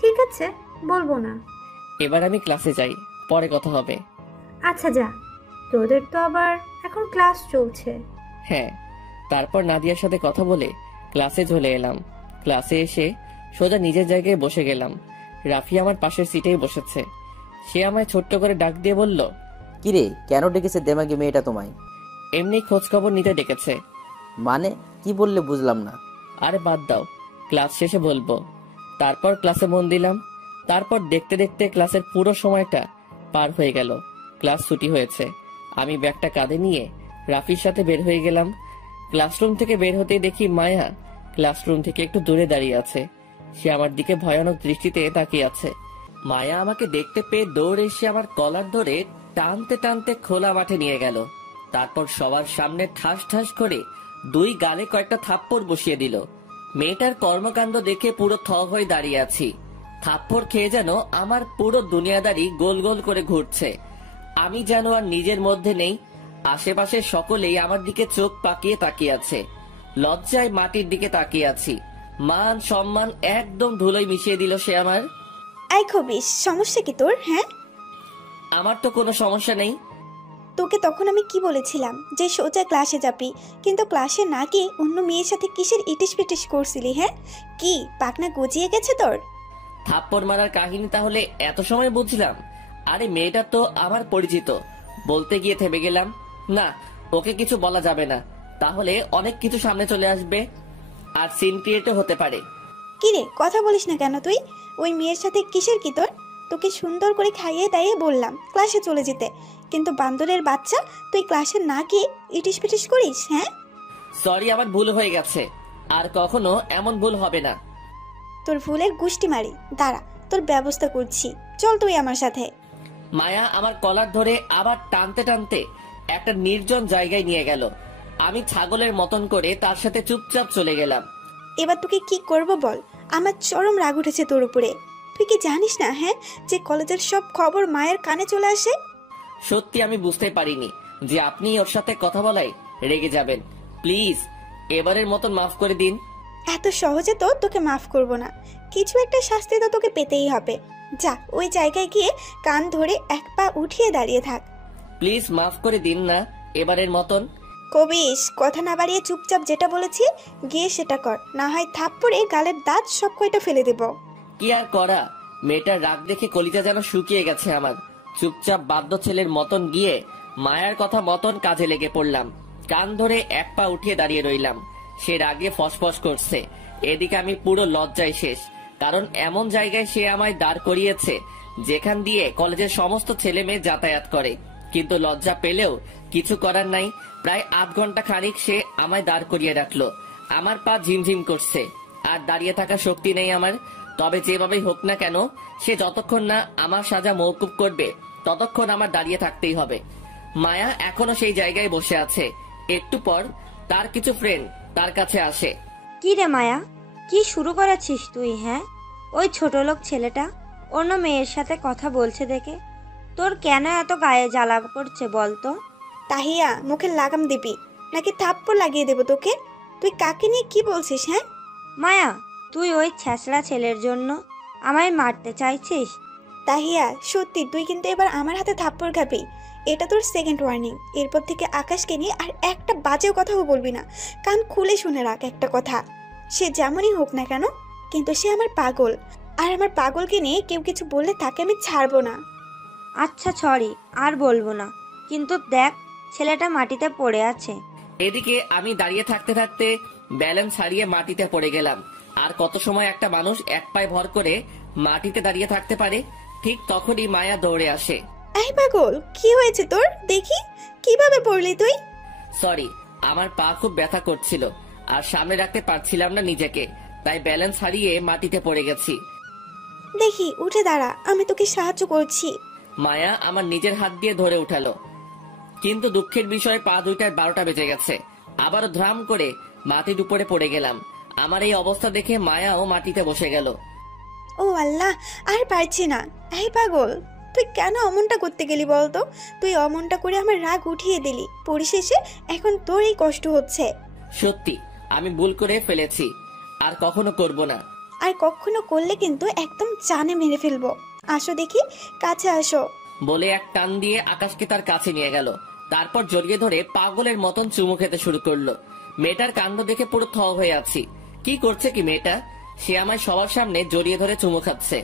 ঠিক আছে, বলবো না। এবার আমি ক্লাসে যাই, পরে কথা হবে। আচ্ছা যা, তোদের তো আবার এখন ক্লাস চলছে। হ্যাঁ। তারপর নাদিয়ার সাথে কথা বলে ক্লাসে চলে এলাম। ক্লাসে এসে সোজা নিজের জায়গায় বসে গেলাম। রাফি আমার পাশের সিটেই বসেছে। সে আমায় ছোট্ট করে ডাক দিয়ে বলল, কিরে কেন ডেকেছে দেমাগি মেয়েটা তোমায়? এমনি খোঁজ খবর নিতে ডেকেছে। মানে কি বললে বুঝলাম না। আরে বাদ দাও, ক্লাস শেষে বলবো। তারপর ক্লাসে মন দিলাম। তারপর দেখতে দেখতে ক্লাসের পুরো সময়টা পার হয়ে গেল। ক্লাস ছুটি হয়েছে। আমি ব্যাগটা কাঁধে নিয়ে রাফির সাথে বের হয়ে গেলাম। ক্লাসরুম থেকে বের হতেই দেখি মায়া ক্লাসরুম থেকে একটু দূরে দাঁড়িয়ে আছে। সে আমার দিকে ভয়ানক দৃষ্টিতে তাকিয়ে আছে। মায়া আমাকে দেখতে পেয়ে দৌড়ে এসে আমার কলার ধরে টানতে টানতে খোলা মাঠে নিয়ে গেল। তারপর সবার সামনে ঠাস ঠাস করে 2 গালে কয়েকটা থাপ্পড় বসিয়ে দিল। মেয়েটার কর্মকাণ্ড দেখে পুরো থ হয়ে দাঁড়িয়ে আছি। থাপ্পড় খেয়ে যেন আমার পুরো দুনিয়াদারি গোল গোল করে ঘুরছে। আমি যেন আর নিজের মধ্যে নেই। আশেপাশে সকলেই আমার দিকে চোখ পাকিয়ে তাকিয়ে আছে। লজ্জায় মাটির দিকে তাকিয়ে আছি। মান সম্মান একদম ধুলোয় মিশিয়ে দিল সে আমার। আই খবিস, সমস্যা কি তোর? হ্যাঁ, আমার তো কোনো সমস্যা নেই। তোকে তখন আমি কি বলেছিলাম যে সোজা ক্লাসে যাবি, কিন্তু ক্লাসে না গিয়ে অন্য মেয়ের সাথে কিসের ইটিস পিটিস করছিলি? হ্যাঁ, কি পাকনা গজিয়ে গেছে তোর? থাপ্পড় মারার কাহিনী তাহলে এত সময় বুঝলাম। আরে মেয়েটা তো আমার পরিচিত, বলতে গিয়ে থেমে গেলাম। না, ওকে কিছু বলা যাবে না, তাহলে অনেক কিছু সামনে চলে আসবে আর সিন ক্রিয়েটও হতে পারে। কি রে, কথা বলিস না কেন তুই? ওই মেয়ের সাথে কিসের কি তোর? তোকে সুন্দর করে খাইয়ে দাইয়ে বললাম ক্লাসে চলে যেতে, কিন্তু বান্দরের বাচ্চা তুই ক্লাসে না গিয়ে ইটিস পিটিস করিস। হ্যাঁ, সরি, আমার ভুল হয়ে গেছে, আর কখনো এমন ভুল হবে না। তোর ভুলের গুষ্টি মারি, দাঁড়া তোর ব্যবস্থা করছি, চল তুই আমার সাথে। মায়া আমার কলার ধরে আবার টানতে টানতে একটা নির্জন জায়গায় নিয়ে গেল। আমি ছাগলের মতন করে তার সাথে চুপচাপ চলে গেলাম। এবার তোকে কি করব বল, আমার চরম রাগ উঠেছে তোর উপরে। তুই কি জানিস না হ্যাঁ যে কলেজের সব খবর মায়ের কানে চলে আসে? সত্যি আমি বুঝতে পারিনি যে আপনি ওর সাথে কথা বলাই রেগে যাবেন। প্লিজ এবারের মতন মাফ করে দিন। এত সহজে তো তোকে মাফ করব না, কিছু একটা শাস্তি তো তোকে পেতেই হবে। যা ওই জায়গায় গিয়ে কান ধরে এক পা উঠিয়ে দাঁড়িয়ে থাক। প্লিজ মাফ করে দিন না এবারের মতন। কবিস, কথা না বাড়িয়ে চুপচাপ যেটা বলেছি গিয়ে সেটা কর, না হয় থাপ্পড়ে গালের দাঁত সব কয়টা ফেলে দেব। কি আর করা, মেয়েটার রাগ দেখে কলিজা যেন শুকিয়ে গেছে আমার। চুপচাপ বাধ্য ছেলের মতন গিয়ে মায়ার কথা মতন কাজে লেগে পড়লাম। কান ধরে এক পা উঠিয়ে দাঁড়িয়ে রইলাম। সে রাগে ফসফস করছে, এদিকে আমি পুরো লজ্জায় শেষ, কারণ এমন জায়গায় সে আমায় দাঁড় করিয়েছে যেখান দিয়ে কলেজের সমস্ত ছেলে মেয়ে যাতায়াত করে। কিন্তু লজ্জা পেলেও কিছু করার নাই। প্রায় 8 ঘন্টা খানিক সে আমায় দাঁড় করিয়ে রাখলো। আমার পা ঝিমঝিম করছে, আর দাঁড়িয়ে থাকার শক্তি নেই আমার। তবে যেভাবেই হোক না কেন, সে যতক্ষণ না আমার সাজা মওকুফ করবে ততক্ষণ আমার দাঁড়িয়ে থাকতেই হবে। মায়া এখনো সেই জায়গায় বসে আছে। একটু পর তার কিছু ফ্রেন্ড তার কাছে আসে। কি রে মায়া, কি শুরু করেছিস তুই? হ্যাঁ, ওই ছোট লোক ছেলেটা অন্য মেয়ের সাথে কথা বলছে দেখে তোর কেন এত গায়ে জ্বালা করছে বলতো? তাহিয়া, মুখে লাগাম দিবি নাকি থাপ্পড় লাগিয়ে দেব তোকে? তুই কাকে নিয়ে কি বলছিস? হ্যাঁ মায়া, তুই ওই ছ্যাঁচড়া ছেলের জন্য আমায় মারতে চাইছিস? তাহিয়া, সত্যি তুই কিন্তু এবার আমার হাতে থাপ্পড় খাবি। এটা তোর সেকেন্ড ওয়ার্নিং। এরপর থেকে আকাশকে নিয়ে আর একটা বাজেও কথাও বলবি না। কান খুলে শুনে রাখ একটা কথা, সে যেমনই হোক না কেন, কিন্তু সে আমার পাগল, আর আমার পাগলকে নিয়ে কেউ কিছু বললে তাকে আমি ছাড়বো না। আচ্ছা সরি, আর বলবো না, কিন্তু দেখ ছেলেটা মাটিতে পড়ে আছে। এদিকে আমি দাঁড়িয়ে থাকতে থাকতে ব্যালেন্স হারিয়ে মাটিতে পড়ে গেলাম। আর কত সময় একটা মানুষ এক পায়ে ভর করে মাটিতে দাঁড়িয়ে থাকতে পারে? ঠিক তখনই মায়া দৌড়ে আসে। এই পাগল, কি হয়েছে তোর? দেখি কিভাবে পড়লি তুই? সরি, আমার পা খুব ব্যথা করছিল আর সামনে রাখতে পারছিলাম না নিজেকে, তাই ব্যালেন্স হারিয়ে মাটিতে পড়ে গেছি। দেখি উঠে দাঁড়া, আমি তোকে সাহায্য করছি। মায়া আমার নিজের হাত দিয়ে ধরে উঠালো, কিন্তু দুঃখের বিষয়ে পা দুইটায় 12টা বেজে গেছে। আবারও ধ্রাম করে মাটির উপরে পড়ে গেলাম। আমার এই অবস্থা দেখে মায়াও মাটিতে বসে গেল। ও আল্লাহ, আর পারছি না। এই পাগল, তুই কেন অমনটা করতে গেলি বলতো? তুই অমনটা করে আমার রাগ উঠিয়ে দিলি, পরিশেষে এখন তোর এই কষ্ট হচ্ছে। সত্যি আমি ভুল করে ফেলেছি, আর কখনো করব না। আর কখনো করলে কিন্তু একদম জানে মেরে ফেলবো। আসো দেখি, কাছে আসো। বলে এক টান দিয়ে আকাশকে তার কাছে নিয়ে গেল। তারপর জড়িয়ে ধরে পাগলের মতন চুমু খেতে শুরু করলো। মেয়েটার কাণ্ড দেখে পুরো থ হয়ে আছি। কি করছে কি মেয়েটা? সে আমায় সবার সামনে জড়িয়ে ধরে চুমু খাচ্ছে।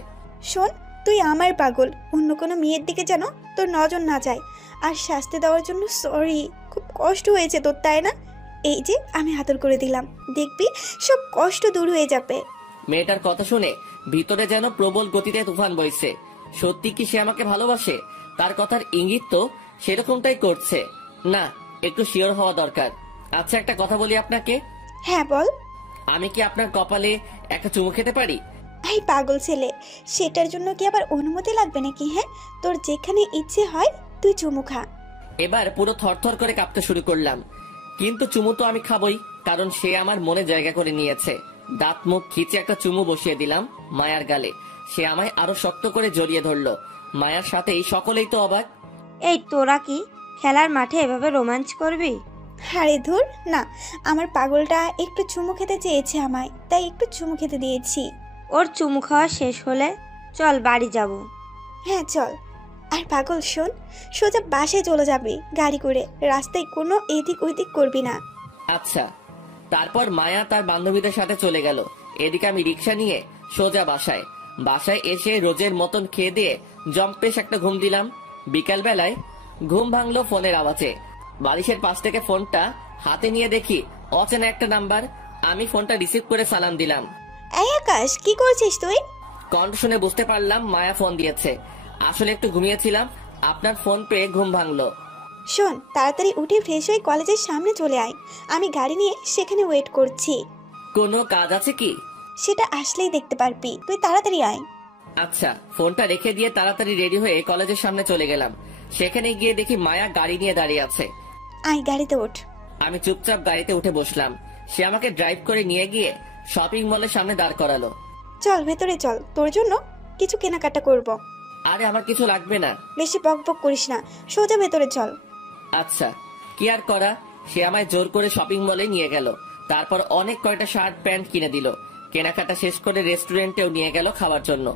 শোন, তুই আমার পাগল, অন্য কোনো মেয়ের দিকে যেন তোর নজর না যায়। আর শাস্তি দেওয়ার জন্য সরি, খুব কষ্ট হয়েছে তোর, তাই না? এই যে আমি আদর করে দিলাম, দেখবি সব কষ্ট দূর হয়ে যাবে। মেয়েটার কথা শুনে ভিতরে যেন প্রবল গতিতে তুফান বইছে। সত্যি কি সে আমাকে ভালোবাসে? তার কথার ইঙ্গিত তো সেরকমটাই করছে। না, একটু শিওর হওয়া দরকার। আচ্ছা, একটা কথা বলি আপনাকে। হ্যাঁ বল। আমি কি আপনার কপালে একটা চুমু খেতে পারি? এই পাগল ছেলে, সেটার জন্য কি আবার অনুমতি লাগবে নাকি? হ্যাঁ, তোর যেখানে ইচ্ছে হয় তুই চুমু খা। এবার পুরো থরথর করে কাঁপতে শুরু করলাম। কিন্তু চুমু তো আমি খাবই, কারণ সে আমার মনে জায়গা করে নিয়েছে। দাঁত মুখ খিচে একটা চুমু বসিয়ে দিলাম মায়ার গালে। সে আমায় আরো শক্ত করে জড়িয়ে ধরলো। মায়ার সাথেই সকলেই তো অবাক। এই তোরা কি খেলার মাঠে এভাবে রোমাঞ্চ করবি? আরে ধুর না, আমার পাগলটা একটু চুমু খেতে চেয়েছে আমায়, তাই একটু চুমু খেতে দিয়েছি। ওর চুমু খাওয়া শেষ হলে চল বাড়ি যাব। হ্যাঁ চল। আর পাগল শোন, সোজা বাসায় চলে যাবি গাড়ি করে, রাস্তায় কোনো এদিক ওইদিক করবি না। আচ্ছা। তারপর মায়া তার বান্ধবীদের সাথে চলে গেল। এদিকে আমি রিক্সা নিয়ে সোজা বাসায়। বাসায় এসে রোজের মতন খেয়ে দিয়ে জম্পেশ একটা ঘুম দিলাম। বিকাল বেলায় ঘুম ভাঙলো ফোনের আওয়াজে। বালিশের পাশ থেকে ফোনটা হাতে নিয়ে দেখি অচেনা একটা নাম্বার। আমি ফোনটা রিসিভ করে সালাম দিলাম। এই আকাশ, কি করছিস তুই? কণ্ঠ শুনে বুঝতে পারলাম মায়া ফোন দিয়েছে। আসলে একটু ঘুমিয়েছিলাম, আপনার ফোন পেয়ে ঘুম ভাঙলো। শোন, তাড়াতাড়ি উঠে ফ্রেশ হয়ে কলেজের সামনে চলে আয়। আমি গাড়ি নিয়ে সেখানে ওয়েট করছি। কোনো কাজ আছে কি? সেটা আসলেই দেখতে পারবি, তুই তাড়াতাড়ি আয়। আচ্ছা। ফোনটা রেখে দিয়ে তাড়াতাড়ি রেডি হয়ে কলেজের সামনে চলে গেলাম। সেখানে গিয়ে দেখি মায়া গাড়ি নিয়ে দাঁড়িয়ে আছে। আয় গাড়িতে ওঠ। আমি চুপচাপ গাড়িতে উঠে বসলাম। সে আমাকে ড্রাইভ করে নিয়ে গিয়ে শপিং মলের সামনে দাঁড় করালো। চল ভেতরে চল, তোর জন্য কিছু কেনাকাটা করব। আরে আমার কিছু লাগবে না। বেশি বক বক করিস না, সোজা ভেতরে চল। আচ্ছা, কি আর করা। সে আমায় জোর করে শপিং মলে নিয়ে গেল। তারপর অনেক কয়টা শার্ট প্যান্ট কিনে দিল। কেনাকাটা শেষ করে রেস্টুরেন্টেও নিয়ে গেল খাওয়ার জন্য।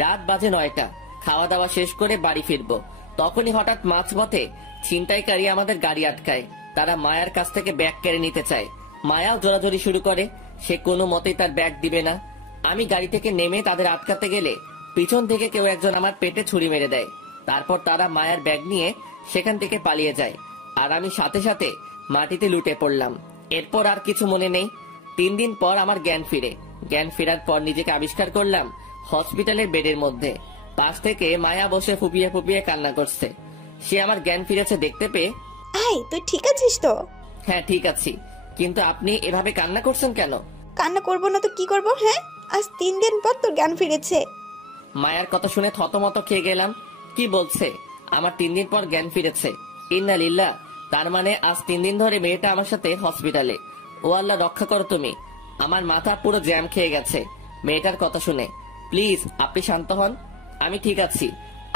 রাত বাজে 9টা। খাওয়া দাওয়া শেষ করে বাড়ি ফিরবো, তখনই হঠাৎ মাঝপথে ছিনতাইকারী আমাদের গাড়ি আটকায়। তারা মায়ার কাছ থেকে ব্যাগ কেড়ে নিতে চায়। মায়াও জোরাজোরি শুরু করে। সে কোনো মতেই তার ব্যাগ দিবে না। আমি গাড়ি থেকে নেমে তাদের আটকাতে গেলে পিছন থেকে কেউ একজন আমার পেটে ছুরি মেরে দেয়। তারপর তারা মায়ার ব্যাগ নিয়ে সেখান থেকে পালিয়ে যায়, আর আমি সাথে সাথে মাটিতে লুটে পড়লাম। এরপর আর কিছু মনে নেই। 3 দিন পর আমার জ্ঞান ফিরে। জ্ঞান ফেরার পর নিজেকে আবিষ্কার করলাম হসপিটালের বেডের মধ্যে। পাশ থেকে মায়া বসে ফুপিয়ে ফুপিয়ে কান্না করছে। সে আমার জ্ঞান ফিরেছে দেখতে পেয়ে, আয়, তুই ঠিক আছিস তো? হ্যাঁ ঠিক আছি, কিন্তু আপনি এভাবে কান্না করছেন কেন? কান্না করবো না তো কি করবো? হ্যাঁ, আজ 3 দিন পর তোর জ্ঞান ফিরেছে। মায়ার কথা শুনে থতমত খেয়ে গেলাম। কি বলছে? আমার 3 দিন পর জ্ঞান ফিরেছে? ইন্না লিল্লাহ। তার মানে আজ 3 দিন ধরে মেয়েটা আমার সাথে হসপিটালে। ও আল্লাহ, রক্ষা করো তুমি। আমার মাথা পুরো জ্যাম খেয়ে গেছে মেয়েটার কথা শুনে। প্লিজ আপনি শান্ত হন। আমি ঠিক আছি,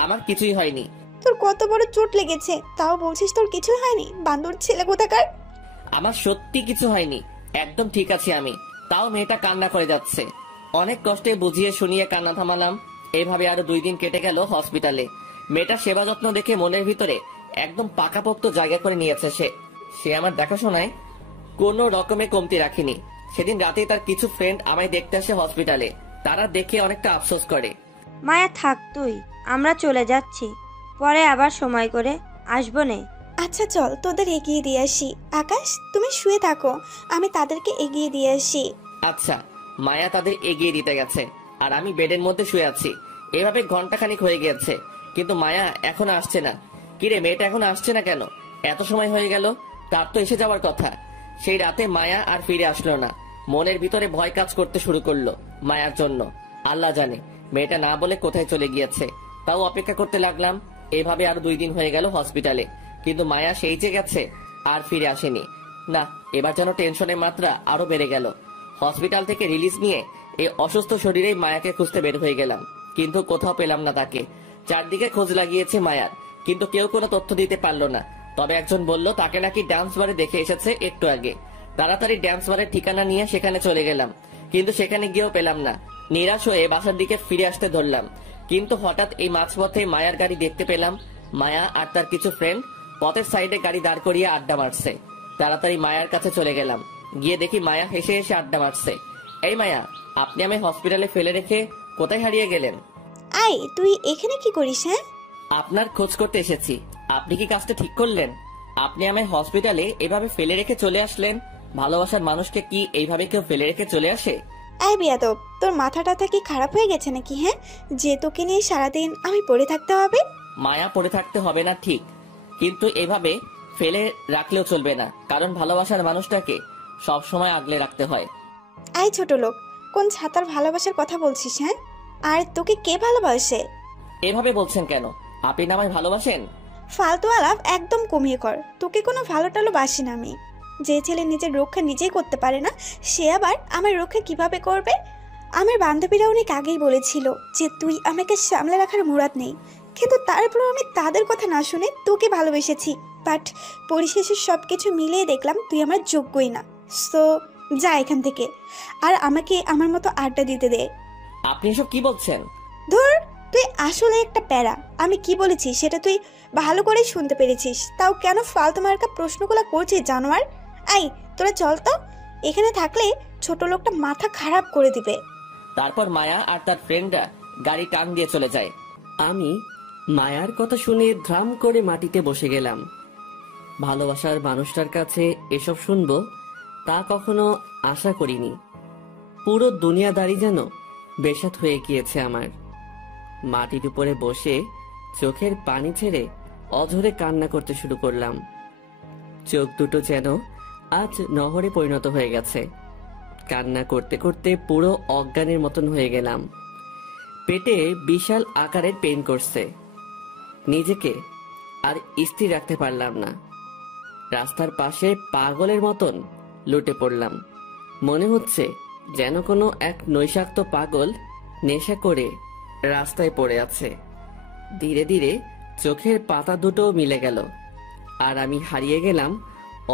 আমার কিছুই হয়নি। তোর কত বড় চোট লেগেছে, তাও বলছিস তোর কিছুই হয়নি? বান্দর ছেলে কোথাকার। আমার সত্যি কিছু হয়নি, একদম ঠিক আছি আমি। তাও মেয়েটা কান্না করে যাচ্ছে। অনেক কষ্টে বুঝিয়ে শুনিয়ে কান্না থামালাম। এইভাবে আরো 2 দিন কেটে গেল হসপিটালে। মেয়েটার সেবা যত্ন দেখে মনের ভিতরে একদম পাকাপোক্ত জায়গা করে নিয়েছে সে আমার দেখাশোনায় কোনো রকমে কমতি রাখিনি। সেদিন রাতেই তার কিছু ফ্রেন্ড আমায় দেখতে আসে হসপিটালে। তারা দেখে অনেকটা আফসোস করে। মায়া থাক তুই, আমরা চলে যাচ্ছি, পরে আবার সময় করে আসবো নে। আচ্ছা চল, তোদের এগিয়ে দিয়ে আসি। আকাশ, তুমি শুয়ে থাকো, আমি তাদেরকে এগিয়ে দিয়ে আসি। আচ্ছা। মায়া তাদের এগিয়ে দিতে গেছে, আর আমি বেডের মধ্যে শুয়ে আছি। এভাবে ঘন্টাখানিক হয়ে গিয়েছে, কিন্তু মায়া এখনো আসছে না। কিরে, মেয়েটা এখনো আসছে না কেন? এত সময় হয়ে গেল, তার তো এসে যাওয়ার কথা। সেই রাতে মায়া আর ফিরে আসলো না। মনের ভিতরে ভয় কাজ করতে শুরু করলো মায়ার জন্য। আল্লাহ জানে মেয়েটা না বলে কোথায় চলে গিয়েছে। তাও অপেক্ষা করতে লাগলাম। এভাবে আরো 2 দিন হয়ে গেল হসপিটালে, কিন্তু মায়া সেই যে গেছে, আর ফিরে আসেনি। না, এবার যেন টেনশনের মাত্রা আরো বেড়ে গেল। হসপিটাল থেকে রিলিজ নিয়ে এই অসুস্থ শরীরেই মায়াকে খুঁজতে বের হয়ে গেলাম, কিন্তু কোথাও পেলাম না তাকে। চারদিকে খোঁজ লাগিয়েছে মায়ার, কিন্তু কেউ কোনো তথ্য দিতে পারলো না। তবে একজন বলল তাকে নাকি ডান্স বারে দেখে এসেছে একটু আগে। তাড়াতাড়ি ডান্স বারের ঠিকানা নিয়ে সেখানে চলে গেলাম, কিন্তু সেখানে গিয়েও পেলাম না। নিরাশ হয়ে বাসার দিকে ফিরে আসতে ধরলাম, কিন্তু হঠাৎ এই মাঝপথে মায়ার গাড়ি দেখতে পেলাম। মায়া আর তার কিছু ফ্রেন্ড পথের সাইডে গাড়ি দাঁড় করিয়ে আড্ডা মারছে। তাড়াতাড়ি মায়ার কাছে চলে গেলাম। গিয়ে দেখি মায়া হেসে হেসে আড্ডা মারছে। এই মায়া, আপনি আমায় হসপিটালে ফেলে রেখে কোথায় হারিয়ে গেলেন? আয়, তুই এখানে কি করিস? হ্যাঁ, আপনার খোঁজ করতে এসেছি। আপনি কি কাজটা ঠিক করলেন? আপনি আমায় হসপিটালে এভাবে ফেলে রেখে চলে আসলেন। ভালোবাসার মানুষকে কি এইভাবে কেউ ফেলে রেখে চলে আসে? আয় বেয়াদব, তোর মাথাটা কি খারাপ হয়ে গেছে নাকি? হ্যাঁ, যে তোকে নিয়ে সারাদিন আমি পড়ে থাকতে হবে? মায়া পড়ে থাকতে হবে না ঠিক, কিন্তু এভাবে ফেলে রাখলেও চলবে না, কারণ ভালোবাসার মানুষটাকে সব সময় আগলে রাখতে হয়। আয় ছোট লোক, কোন ছাতার ভালোবাসার কথা বলছিস? হ্যাঁ, আর তোকে কে ভালোবাসে? এভাবে বলছেন কেন? আপনি না আমায় ভালোবাসেন? ফালতু আলাপ একদম কমিয়ে কর। তোকে কোনো ভালো টালো বাসি না আমি। যে ছেলে নিজের রক্ষা নিজেই করতে পারে না, সে আবার আমার রক্ষা কিভাবে করবে? আমার বান্ধবীরা অনেক আগেই বলেছিল যে তুই আমাকে সামলে রাখার মুরাদ নেই, কিন্তু তারপরেও আমি তাদের কথা না শুনে তোকে ভালোবেসেছি। বাট পরিশেষে সব কিছু মিলিয়ে দেখলাম তুই আমার যোগ্যই না। সো যা এখান থেকে, আর আমাকে আমার মতো আড্ডা দিতে দে। আপনি এসব কি বলছেন? ধুর, তুই আসলে একটা প্যারা। আমি কি বলেছি সেটা তুই ভালো করেই শুনতে পেরেছিস, তাও কেন ফালতু মার্কা প্রশ্নগুলো করছিস জানোয়ার? আই, তোরা চল তো, এখানে থাকলে ছোট লোকটা মাথা খারাপ করে দিবে। তারপর মায়া আর তার ফ্রেন্ডরা গাড়ি টান দিয়ে চলে যায়। আমি মায়ার কথা শুনে ধ্রাম করে মাটিতে বসে গেলাম। ভালোবাসার মানুষটার কাছে এসব শুনবো তা কখনো আশা করিনি। পুরো দুনিয়াদারি যেন বেসাত হয়ে গিয়েছে আমার। মাটির উপরে বসে চোখের পানি ছেড়ে অঝরে কান্না করতে শুরু করলাম। চোখ দুটো যেন আজ নহরে পরিণত হয়ে গেছে। কান্না করতে করতে পুরো অজ্ঞানের মতন হয়ে গেলাম। পেটে বিশাল আকারের পেইন করছে, নিজেকে আর স্থির রাখতে পারলাম না। রাস্তার পাশে পাগলের মতন লুটে পড়লাম। মনে হচ্ছে যেন কোনো এক নৈশাক্ত পাগল নেশা করে রাস্তায় পড়ে আছে। ধীরে ধীরে চোখের পাতা দুটো মিলে গেল, আর আমি হারিয়ে গেলাম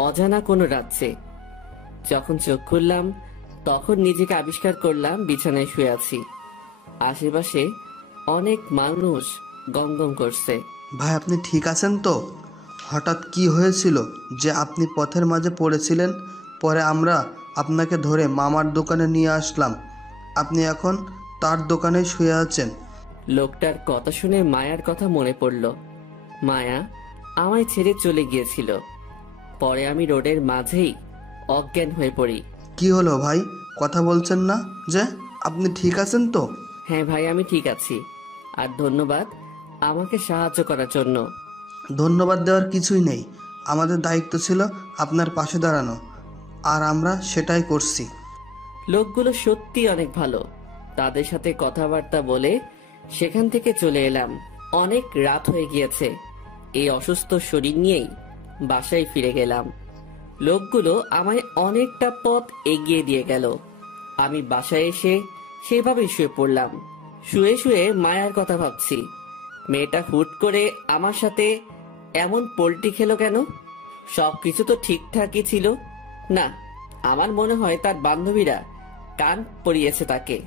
অজানা কোনো রাজ্যে। যখন চোখ খুললাম তখন নিজেকে আবিষ্কার করলাম বিছানায় শুয়ে আছি। আশেপাশে অনেক মানুষ গমগম করছে। ভাই, আপনি ঠিক আছেন তো? হঠাৎ কি হয়েছিল যে আপনি পথের মাঝে পড়েছিলেন? পরে আমরা আপনাকে ধরে মামার দোকানে নিয়ে আসলাম। আপনি এখন তার দোকানে শুয়ে আছেন। লোকটার কথা শুনে মায়ার কথা মনে পড়ল। মায়া আমায় ছেড়ে চলে গিয়েছিল। পরে আমি রোডের মাঝেই অজ্ঞান হয়ে পড়ি। কি হলো ভাই, কথা বলছেন না যে? আপনি ঠিক আছেন তো? হ্যাঁ ভাই, আমি ঠিক আছি। আর ধন্যবাদ আমাকে সাহায্য করার জন্য। ধন্যবাদ দেওয়ার কিছুই নেই। আমাদের দায়িত্ব ছিল আপনার পাশে দাঁড়ানো, আর আমরা সেটাই করছি। লোকগুলো সত্যি অনেক ভালো। তাদের সাথে কথাবার্তা বলে সেখান থেকে চলে এলাম। অনেক রাত হয়ে গিয়েছে। এই অসুস্থ শরীর নিয়েই বাসায় ফিরে গেলাম। লোকগুলো আমায় অনেকটা পথ এগিয়ে দিয়ে গেল। আমি বাসায় এসে সেভাবেই শুয়ে পড়লাম। শুয়ে শুয়ে মায়ার কথা ভাবছি। মেয়েটা হুট করে আমার সাথে এমন পোল্টি খেলো কেন? সবকিছু তো ঠিকঠাকই ছিল না। আমার মনে হয় তার বান্ধবীরা কান পরিয়েছে তাকে,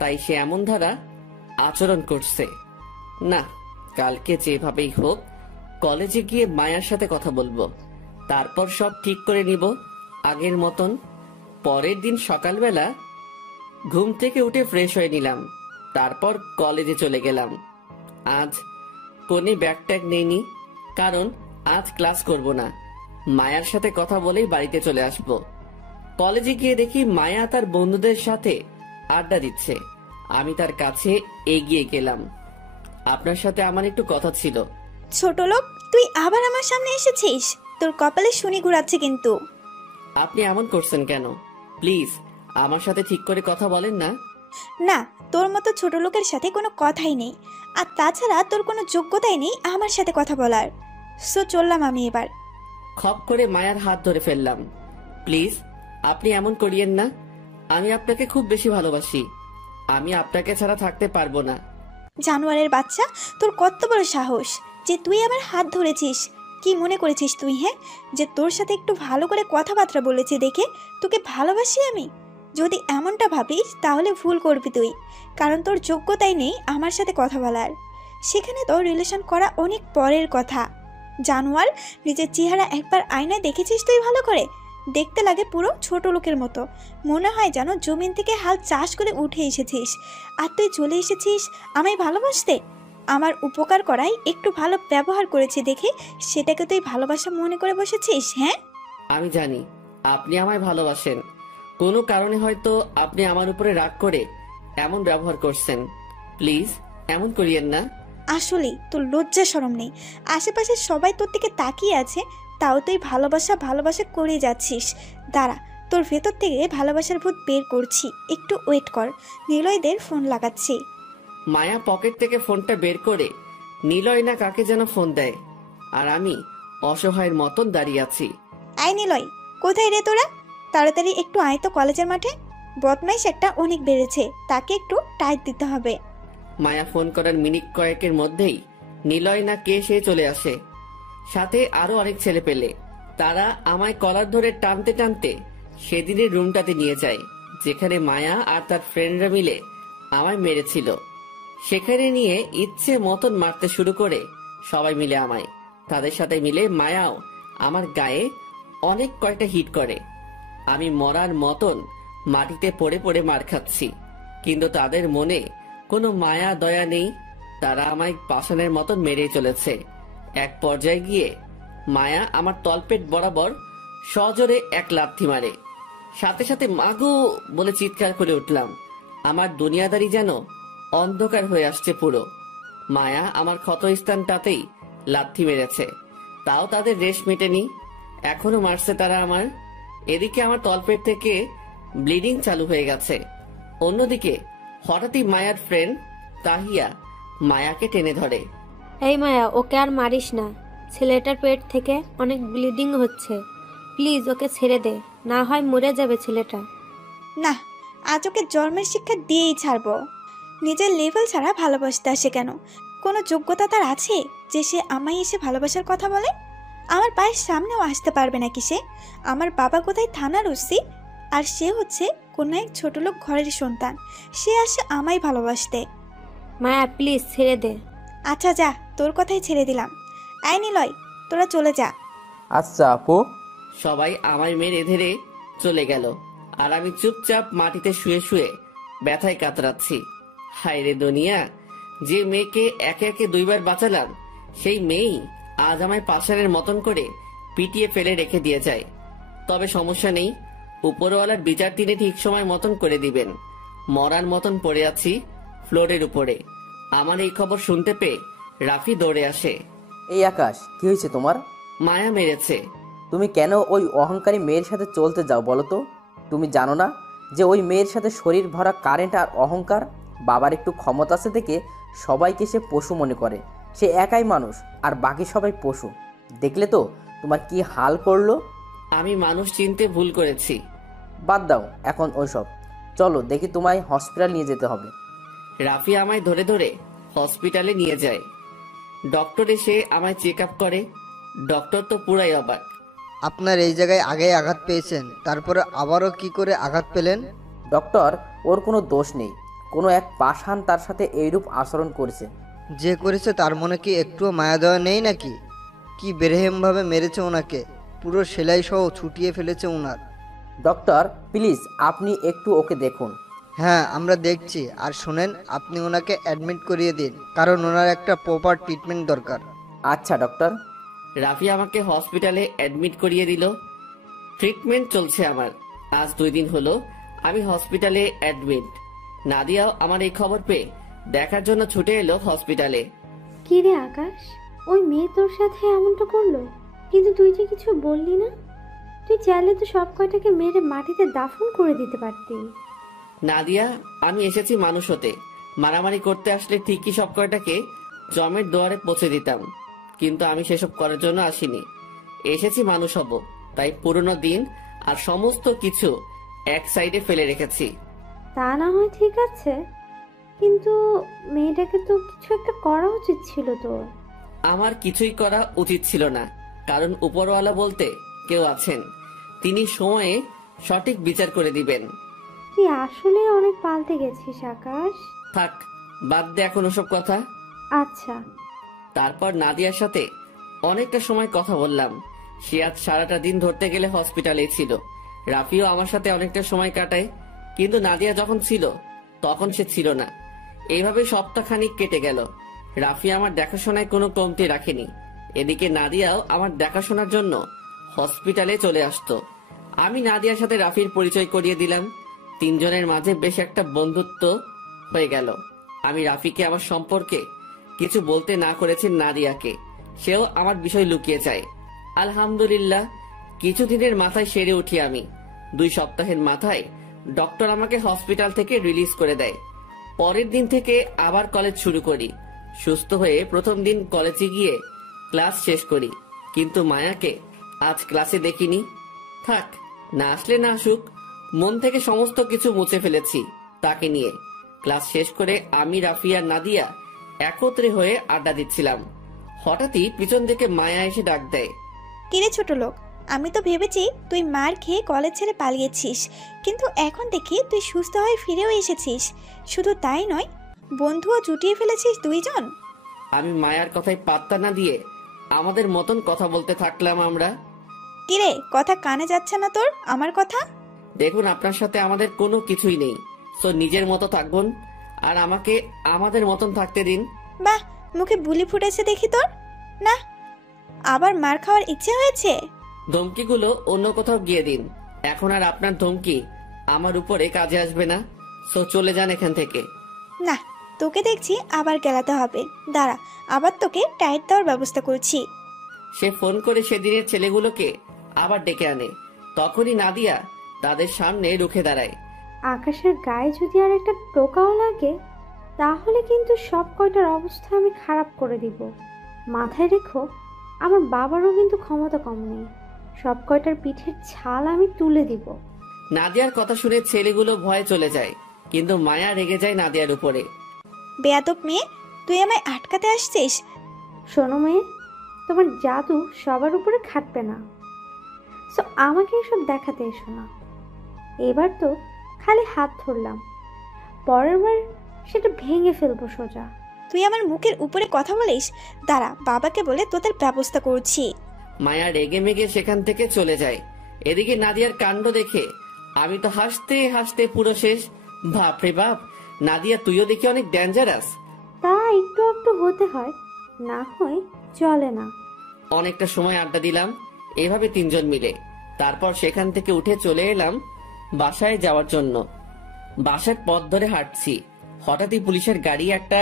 তাই সে এমন ধারা আচরণ করছে। না, কালকে যেভাবেই হোক কলেজে গিয়ে মায়ার সাথে কথা বলবো, তারপর সব ঠিক করে নিব আগের মতন। পরের দিন সকালবেলা ঘুম থেকে উঠে ফ্রেশ হয়ে নিলাম, তারপর কলেজে চলে গেলাম। আজ কোনো ব্যাগ ট্যাগ নেইনি, কারণ আজ ক্লাস করব না। মায়ার সাথে কথা বলেই বাড়িতে চলে আসব। কলেজে গিয়ে দেখি মায়া তার বন্ধুদের সাথে আড্ডা দিচ্ছে। আমি তার কাছে এগিয়ে গেলাম। আপনার সাথে আমার একটু কথা ছিল। ছোট লোক, তুই আবার আমার সামনে এসেছিস? তোর কপালে শনি ঘুরাচ্ছে কিন্তু। আপনি এমন করছেন কেন? প্লিজ আমার সাথে ঠিক করে কথা বলেন না। না, তোর মতো ছোট লোকের সাথে কোনো কথাই নেই, আর তাছাড়া তোর কোনো যোগ্যতাই নেই আমার সাথে কথা বলার। সো চললাম আমি এবার। খপ করে মায়ার হাত ধরে ফেললাম। প্লিজ আপনি এমন করিয়েন না। আমি আপনাকে খুব বেশি ভালোবাসি। আমি আপনাকে ছাড়া থাকতে পারবো না। জানোয়ারের বাচ্চা, তোর কত বড় সাহস যে তুই আমার হাত ধরেছিস? কি মনে করেছিস তুই, হ্যাঁ, যে তোর সাথে একটু ভালো করে কথাবার্তা বলেছি দেখে তোকে ভালোবাসি আমি? যদি এমনটা ভাবিস তাহলে ভুল করবি তুই, কারণ তোর যোগ্যতাই নেই আমার সাথে কথা বলার। সেখানে তোর রিলেশন করা অনেক পরের কথা। জানোয়ার, নিজের চেহারা একবার আয়নায় দেখেছিস তুই ভালো করে? দেখতে লাগে পুরো ছোট লোকের মতো। মনে হয় যেন জমিন থেকে হাল চাষ করে উঠে এসেছিস, আর তুই চলে এসেছিস আমায় ভালোবাসতে। আমার উপকার করাই একটু ভালো ব্যবহার করেছি দেখে সেটাকে তুই ভালোবাসা মনে করে বসেছিস, হ্যাঁ? আমি জানি আপনি আমায় ভালোবাসেন। কোনো কারণে হয়তো আপনি আমার উপরে রাগ করে এমন ব্যবহার করছেন। প্লিজ এমন করিয়েন না। আসলেই তোর লজ্জা শরম নেই। আশেপাশে সবাই তোর দিকে তাকিয়ে আছে, তাও তুই ভালোবাসা ভালোবাসা করে যাচ্ছিস। দাঁড়া, তোর ভেতর থেকে ভালোবাসার ভূত বের করছি, একটু ওয়েট কর। নিলয়দের ফোন লাগাচ্ছি। মায়া পকেট থেকে ফোনটা বের করে নিলয় না কাকে যেন ফোন দেয়, আর আমি অসহায়ের মতন দাঁড়িয়ে আছি। আয় নিলয়, কোথায় রে তোরা? তাড়াতাড়ি একটু আয় তো কলেজের মাঠে। বদমাইশ একটা অনেক বেড়েছে, তাকে একটু টাইট দিতে হবে। মায়া ফোন করার মিনিট কয়েকের মধ্যেই নিলয় না কে সে চলে আসে, সাথে আরো অনেক ছেলে পেলে। তারা আমায় কলার ধরে টানতে টানতে সেদিনের রুমটাতে নিয়ে যায়, যেখানে মায়া আর তার ফ্রেন্ডরা মিলে আমায় মেরেছিল। সেখানে নিয়ে ইচ্ছে মতন মারতে শুরু করে সবাই মিলে আমায়। তাদের সাথে মিলে মায়াও আমার গায়ে অনেক কয়টা হিট করে। আমি মরার মতন মাটিতে পড়ে পড়ে মার খাচ্ছি, কিন্তু তাদের মনে কোনো মায়া দয়া নেই। তারা আমায় পাষাণের মতন মেরেই চলেছে। এক পর্যায়ে গিয়ে মায়া আমার তলপেট বরাবর সজোরে এক লাথি মারে। সাথে সাথে মাগো বলে চিৎকার করে উঠলাম। আমার দুনিয়াদারি যেন অন্ধকার হয়ে আসছে পুরো। মায়া আমার ক্ষতস্থানটাতেই লাথি মেরেছে, তাও তাদের রেশ মেটেনি, এখনো মারছে তারা আমার। এদিকে আমার তলপেট থেকে ব্লিডিং চালু হয়ে গেছে। অন্যদিকে হঠাৎই মায়ার ফ্রেন্ড তাহিয়া মায়াকে টেনে ধরে। এই মায়া, ওকে আর মারিস না, ছেলেটার পেট থেকে অনেক ব্লিডিং হচ্ছে, প্লিজ ওকে ছেড়ে দে, না হয় মরে যাবে ছেলেটা। না, আজ ওকে জন্মের শিক্ষা দিয়েই ছাড়বো। নিজের লেভেল ছাড়া ভালোবাসতে আসে কেন? কোনো যোগ্যতা তার আছে যে সে আমায় এসে ভালোবাসার কথা বলে? আমার পায়ের সামনেও আসতে পারবে নাকি সে? আমার বাবা কোথায় থানার ওসি, আর সে হচ্ছে কোনো এক ছোট লোক ঘরের সন্তান। সে আসে আমায় ভালোবাসতে। মায়া প্লিজ ছেড়ে দে। আচ্ছা যা, তোর কথাই ছেড়ে দিলাম। আয় নিলয়, তোরা চলে যা। আচ্ছা আপু। সবাই আমায় মেরে ধরে চলে গেল, আর আমি চুপচাপ মাটিতে শুয়ে শুয়ে ব্যথায় কাতরাচ্ছি। হায় রে দুনিয়া, যে মেয়েকে একে একে দুইবার বাঁচালাম, সেই মেয়েই আজ আমায় পাষাণের মতন করে পিটিয়ে ফেলে রেখে দিয়ে যায়। তবে সমস্যা নেই, উপরওয়ালার বিচার তিনি ঠিক সময় মতন করে দিবেন। মরার মতন পড়ে আছি ফ্লোরের উপরে। আমার এই খবর শুনতে পেয়ে রাফি দৌড়ে আসে। এই আকাশ, কি হয়েছে তোমার? মায়া মেরেছে। তুমি কেন ওই অহংকারী মেয়ের সাথে চলতে যাও বলো তো? তুমি জানো না যে ওই মেয়ের সাথে শরীর ভরা কারেন্ট আর অহংকার? বাবার একটু ক্ষমতা আছে দেখে সবাইকে সে পশু মনে করে। সে একাই মানুষ আর বাকি সবাই পশু। দেখলে তো তোমার কি হাল করলো। আমি মানুষ চিনতে ভুল করেছি। বাদ দাও এখন ওইসব, চলো দেখি তোমায় হসপিটাল নিয়ে যেতে হবে। রাফি আমায় ধরে ধরে হসপিটালে নিয়ে যায়। ডক্টর এসে আমায় চেক আপ করে। ডক্টর তো পুরাই অবাক। আপনার এই জায়গায় আগেই আঘাত পেয়েছেন, তারপরে আবারও কি করে আঘাত পেলেন? ডক্টর, ওর কোনো দোষ নেই, কোনো এক পাষাণ তার সাথে এইরূপ আচরণ করেছে। যে করেছে তার মনে কি একটুও মায়া দেওয়া নেই নাকি? কি বেরহেমভাবে মেরেছে ওনাকে, পুরো সেলাই সহ ছুটিয়ে ফেলেছে ওনার। ডক্টর প্লিজ আপনি একটু ওকে দেখুন। হ্যাঁ আমরা দেখছি। আর শোনেন, আপনি ওনাকে অ্যাডমিট করিয়ে দিন, কারণ ওনার একটা প্রপার ট্রিটমেন্ট দরকার। আচ্ছা ডক্টর। রাফি আমাকে হসপিটালে অ্যাডমিট করিয়ে দিল। ট্রিটমেন্ট চলছে আমার। আজ 2 দিন হলো আমি হসপিটালে অ্যাডমিট। নাদিয়াও আমার এই খবর পেয়ে দেখার জন্য ছুটে এলো হসপিটালে। কি রে আকাশ, ওই মেয়ে তোর সাথে এমনটা করলো, কিন্তু তুই যে কিছু বললি না? তুই চাইলে তো সব কয়টাকে মেরে মাটিতে দাফন করে দিতে পারতি। নাদিয়া, আমি এসেছি মানুষ হতে। মারামারি করতে আসলে ঠিকই সব কয়টাকে জমের দুয়ারে পৌঁছে দিতাম, কিন্তু আমি সেসব করার জন্য আসিনি। এসেছি মানুষ হব, তাই পুরনো দিন আর সমস্ত কিছু এক সাইডে ফেলে রেখেছি। তা না হয় ঠিক আছে, কিন্তু মেয়েটাকে তো কিছু একটা করা উচিত ছিল তোর। আমার কিছুই করা উচিত ছিল না, কারণ উপরওয়ালা বলতে কেউ আছেন, তিনি সময়ে সঠিক বিচার করে দিবেন। তুই আসলে অনেক পাল্টে গেছিস আকাশ। থাক, বাদ দে এখন ওসব কথা। আচ্ছা। তারপর নাদিয়ার সাথে অনেকটা সময় কথা বললাম। সে আজ সারাটা দিন ধরতে গেলে হসপিটালে ছিল। রাফিও আমার সাথে অনেকটা সময় কাটায়, কিন্তু নাদিয়া যখন ছিল তখন সে ছিল না। এইভাবে সপ্তাহখানিক কেটে গেল। রাফি আমার দেখাশোনায় কোনো কমতি রাখেনি। এদিকে নাদিয়াও আমার দেখাশোনার জন্য হসপিটালে চলে আসতো। আমি নাদিয়ার সাথে রাফির পরিচয় করিয়ে দিলাম। 3 জনের মাঝে বেশ একটা বন্ধুত্ব হয়ে গেল। আমি রাফিকে আমার সম্পর্কে কিছু বলতে না করেছি নাদিয়াকে, সেও আমার বিষয় লুকিয়ে চায়। আলহামদুলিল্লাহ, কিছুদিনের মাথায় সেরে উঠি আমি। 2 সপ্তাহের মাথায় ডক্টর আমাকে হসপিটাল থেকে রিলিজ করে দেয়। পরের দিন থেকে আবার কলেজ শুরু করি। সুস্থ হয়ে প্রথম দিন কলেজে গিয়ে ক্লাস শেষ করি, কিন্তু মায়াকে আজ ক্লাসে দেখিনি। থাক, না আসলে না আসুক, মন থেকে সমস্ত কিছু মুছে ফেলেছি তাকে নিয়ে। ক্লাস শেষ করে আমি, রাফি আর নাদিয়া একত্রে হয়ে আড্ডা দিচ্ছিলাম। হঠাৎই পিছন থেকে মায়া এসে ডাক দেয়। কিরে ছোট লোক, আমি তো ভেবেছি তুই মার খেয়ে কলেজ ছেড়ে পালিয়েছিস, কিন্তু এখন দেখি তুই সুস্থ হয়ে ফিরেও এসেছিস। শুধু তাই নয়, বন্ধুও জুটিয়ে ফেলেছিস 2 জন। আমি মায়ার কথায় পাত্তা না দিয়ে আমাদের মতন কথা বলতে থাকলাম আমরা। কিরে, কথা কানে যাচ্ছে না তোর আমার কথা? দেখুন, আপনার সাথে আমাদের কোনো কিছুই নেই, সো নিজের মতো থাকবেন আর আমাকে আমাদের মতন থাকতে দিন। বাহ, মুখে বুলি ফুটেছে দেখি তোর। না, আবার মার খাওয়ার ইচ্ছে হয়েছে? ধমকিগুলো অন্য কোথাও গিয়ে দিন। এখন আর আপনার ধমকি আমার উপরে কাজে আসবে না, সো চলে যান এখান থেকে। না, তোকে দেখছি আবার গেলাতে হবে। দাঁড়া, আবার তোকে টাইট দেওয়ার ব্যবস্থা করছি। সে ফোন করে সেদিনের ছেলেগুলোকে আবার ডেকে আনে। তখনই নাদিয়া তাদের সামনে রুখে দাঁড়ায়। আকাশের গায়ে যদি আর একটা টোকাও লাগে তাহলে কিন্তু সব কয়টার অবস্থা আমি খারাপ করে দিব। মাথায় রেখো, আমার বাবারও কিন্তু ক্ষমতা কম নেই। সব কয়টার পিঠের ছাল আমি তুলে দিব। নাদিয়ার কথা শুনে ছেলেগুলো ভয়ে চলে যায়, কিন্তু মায়া রেগে যায় নাদিয়ার উপরে। বেয়াদব মেয়ে, তুই আমায় আটকাতে আসছিস? শোনো মেয়ে, তোমার জাদু সবার উপরে খাটবে না। সো আমাকে এসব দেখাতে এসো না। এবার তো খালি হাত ধরলাম, পরের বার সেটা ভেঙে ফেলবো সোজা। তুই আমার মুখের উপরে কথা বলিস? দাঁড়া, বাবাকে বলে তোদের ব্যবস্থা করছি। মায়া রেগে মেগে সেখান থেকে চলে যায়। এদিকে নাদিয়ার কাণ্ড দেখে আমি তো হাসতে হাসতে পুরো শেষ। বাপরে বাপ, নাদিয়া তুইও দেখি অনেক ডেঞ্জারাস। তা একটু একটু হতে হয়, না হয় চলে না। অনেকটা সময় আড্ডা দিলাম এভাবে তিনজন মিলে। তারপর সেখান থেকে উঠে চলে এলাম বাসায় যাওয়ার জন্য। বাসার পথ ধরে হাঁটছি, হঠাৎই পুলিশের গাড়ি একটা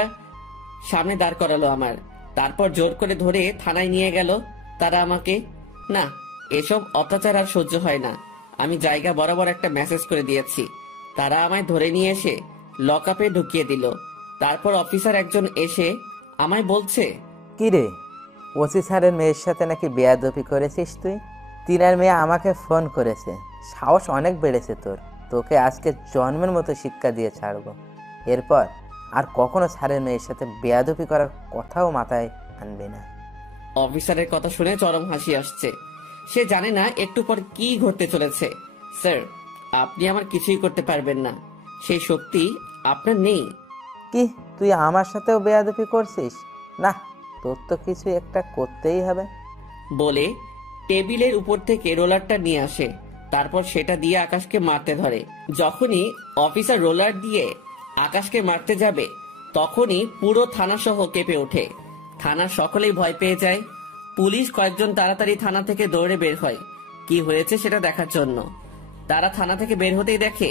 সামনে দাঁড় করালো আমার। তারপর জোর করে ধরে থানায় নিয়ে গেল তারা আমাকে। না, এসব অত্যাচার আর সহ্য হয় না। আমি জায়গা বরাবর একটা মেসেজ করে দিয়েছি। তারা আমায় ধরে নিয়ে এসে লকআপে ঢুকিয়ে দিল। তারপর অফিসার একজন এসে আমায় বলছে, কি রে, ওসি স্যারের মেয়ের সাথে নাকি বেয়াদবি করেছিস তুই? তিনার মেয়ে আমাকে ফোন করেছে। সাহস অনেক বেড়েছে তোর। তোকে আজকে জন্মের মতো শিক্ষা দিয়ে ছাড়বো। এরপর আর কখনো স্যারের মেয়ের সাথে বেয়াদবি করার কথাও মাথায় আনবি না। অফিসারের কথা শুনে চরম হাসি আসছে। সে জানে না একটু পর কি ঘটতে চলেছে। স্যার, আপনি আমার কিছুই করতে পারবেন না, সেই শক্তি আপনার নেই। কি, তুই আমার সাথেও বেয়াদবি করছিস? না, তোর তো কিছু একটা করতেই হবে। বলে টেবিলের উপর থেকে রোলারটা নিয়ে আসে। তারপর সেটা দিয়ে আকাশকে মারতে ধরে। যখনই অফিসার রোলার দিয়ে আকাশকে মারতে যাবে তখনই পুরো থানা সহ কেঁপে ওঠে। থানার সকলেই ভয় পেয়ে যায়। পুলিশ কয়েকজন তাড়াতাড়ি থানা থেকে দৌড়ে বের হয় কি হয়েছে সেটা দেখার জন্য। তারা থানা থেকে বের হতেই দেখে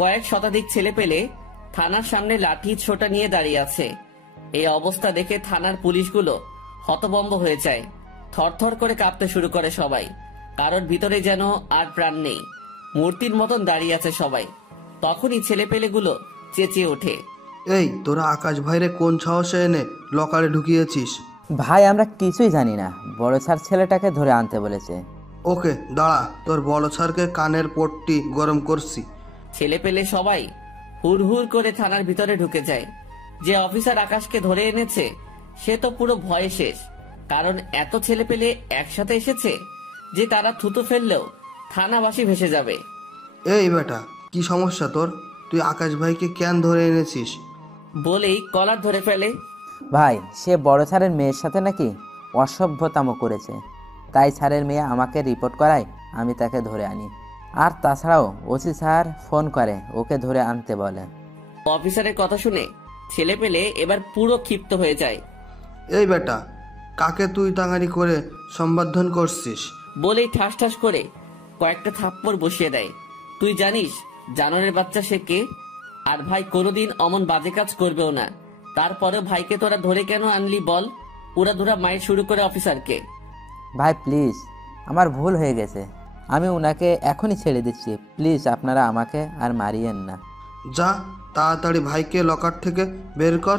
কয়েক শতাধিক ছেলে পেলে থানার সামনে লাঠি ছোটা নিয়ে দাঁড়িয়ে আছে। এই অবস্থা দেখে থানার পুলিশগুলো হতভম্ব হয়ে যায়। থরথর করে কাঁপতে শুরু করে সবাই। কারোর ভিতরে যেন আর প্রাণ নেই, মূর্তির মতন দাঁড়িয়ে আছে সবাই। তখনই ছেলেপেলেগুলো চেঁচিয়ে ওঠে, এই তোরা আকাশ ভাইরে কোন সাহসে এনে লকারে ঢুকিয়েছিস? ভাই, আমরা কিছুই জানি না। বড় স্যার ছেলেটাকে ধরে আনতে বলেছে। ওকে দাঁড়া, তোর বড় স্যারকে কানের পট্টি গরম করছি। ছেলেপেলে সবাই হুড় হুড় করে থানার ভিতরে ঢুকে যায়। যে অফিসার আকাশকে ধরে এনেছে সে তো পুরো ভয়ে শেষ, কারণ এত ছেলেপেলে একসাথে এসেছে যে তারা থুতু ফেললেও থানাবাসী ভেসে যাবে। এই বেটা, কি সমস্যা তোর? তুই আকাশ ভাইকে কেন ধরে এনেছিস? বলেই কলার ধরে ফেলে। ভাই, সে বড় স্যারের মেয়ের সাথে নাকি অসভ্যতামো করেছে, তাই স্যারের মেয়ে আমাকে রিপোর্ট করায় আমি তাকে ধরে আনি। আর তাছাড়াও ওসি স্যার ফোন করে ওকে ধরে আনতে বলে। অফিসারের কথা শুনে ছেলেপেলে এবার পুরো ক্ষিপ্ত হয়ে যায়। এই বেটা, কাকে তুই তাঙারি করে সম্বোধন করছিস? বলেই ঠাস ঠাস করে কয়েকটা থাপ্পড় বসিয়ে দেয়। তুই জানিস জানোয়ারের বাচ্চা সে কে? আর ভাই কোনোদিন অমন বাজে কাজ করবেও না। তারপরে ভাইকে তোরা ধরে কেন আনলি বল? উড়াধুরা মায়ের শুরু করে অফিসারকে। ভাই প্লিজ, আমার ভুল হয়ে গেছে। আমি ওনাকে এখনই ছেড়ে দিচ্ছি। প্লিজ আপনারা আমাকে আর মারিয়েন না। যা, তাড়াতাড়ি ভাইকে লকার থেকে বের কর,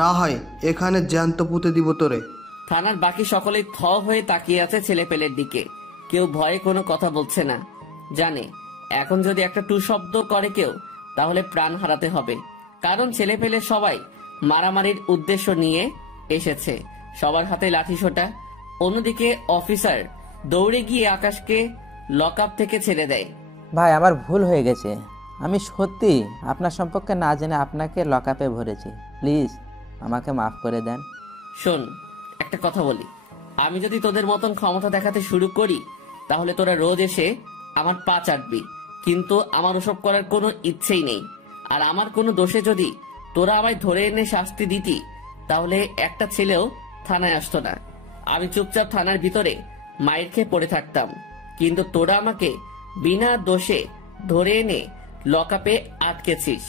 না হয় এখানে জ্যান্ত পুঁতে দিব তোরে। থানার বাকি সকলেই থ হয়ে তাকিয়ে আছে ছেলেপেলের দিকে। কেউ ভয়ে কোনো কথা বলছে না। জানে এখন যদি একটা টু শব্দ করে কেউ তাহলে প্রাণ হারাতে হবে, কারণ ছেলেপেলে সবাই মারামারির উদ্দেশ্য নিয়ে এসেছে। সবার হাতে লাঠি সোটা। অন্যদিকে অফিসার দৌড়ে গিয়ে আকাশকে লকআপ থেকে ছেড়ে দেয়। ভাই, আমার ভুল হয়ে গেছে। আমি সত্যি আপনার সম্পর্কে না জেনে আপনাকে লকআপে ভরেছি। প্লিজ আমাকে মাফ করে দেন। শোন, একটা কথা বলি, আমি যদি তোদের মতন ক্ষমতা দেখাতে শুরু করি তাহলে তোরা রোজ এসে আমার পা চাটবি, কিন্তু আমার ওসব করার কোনো ইচ্ছেই নেই। আর আমার কোনো দোষে যদি তোরা আমায় ধরে এনে শাস্তি দিতি তাহলে একটা ছেলেও থানায় আসতো না। আমি চুপচাপ থানার ভিতরে মায়ের খেয়ে পড়ে থাকতাম। কিন্তু তোরা আমাকে বিনা দোষে ধরে এনে লকআপে আটকেছিস।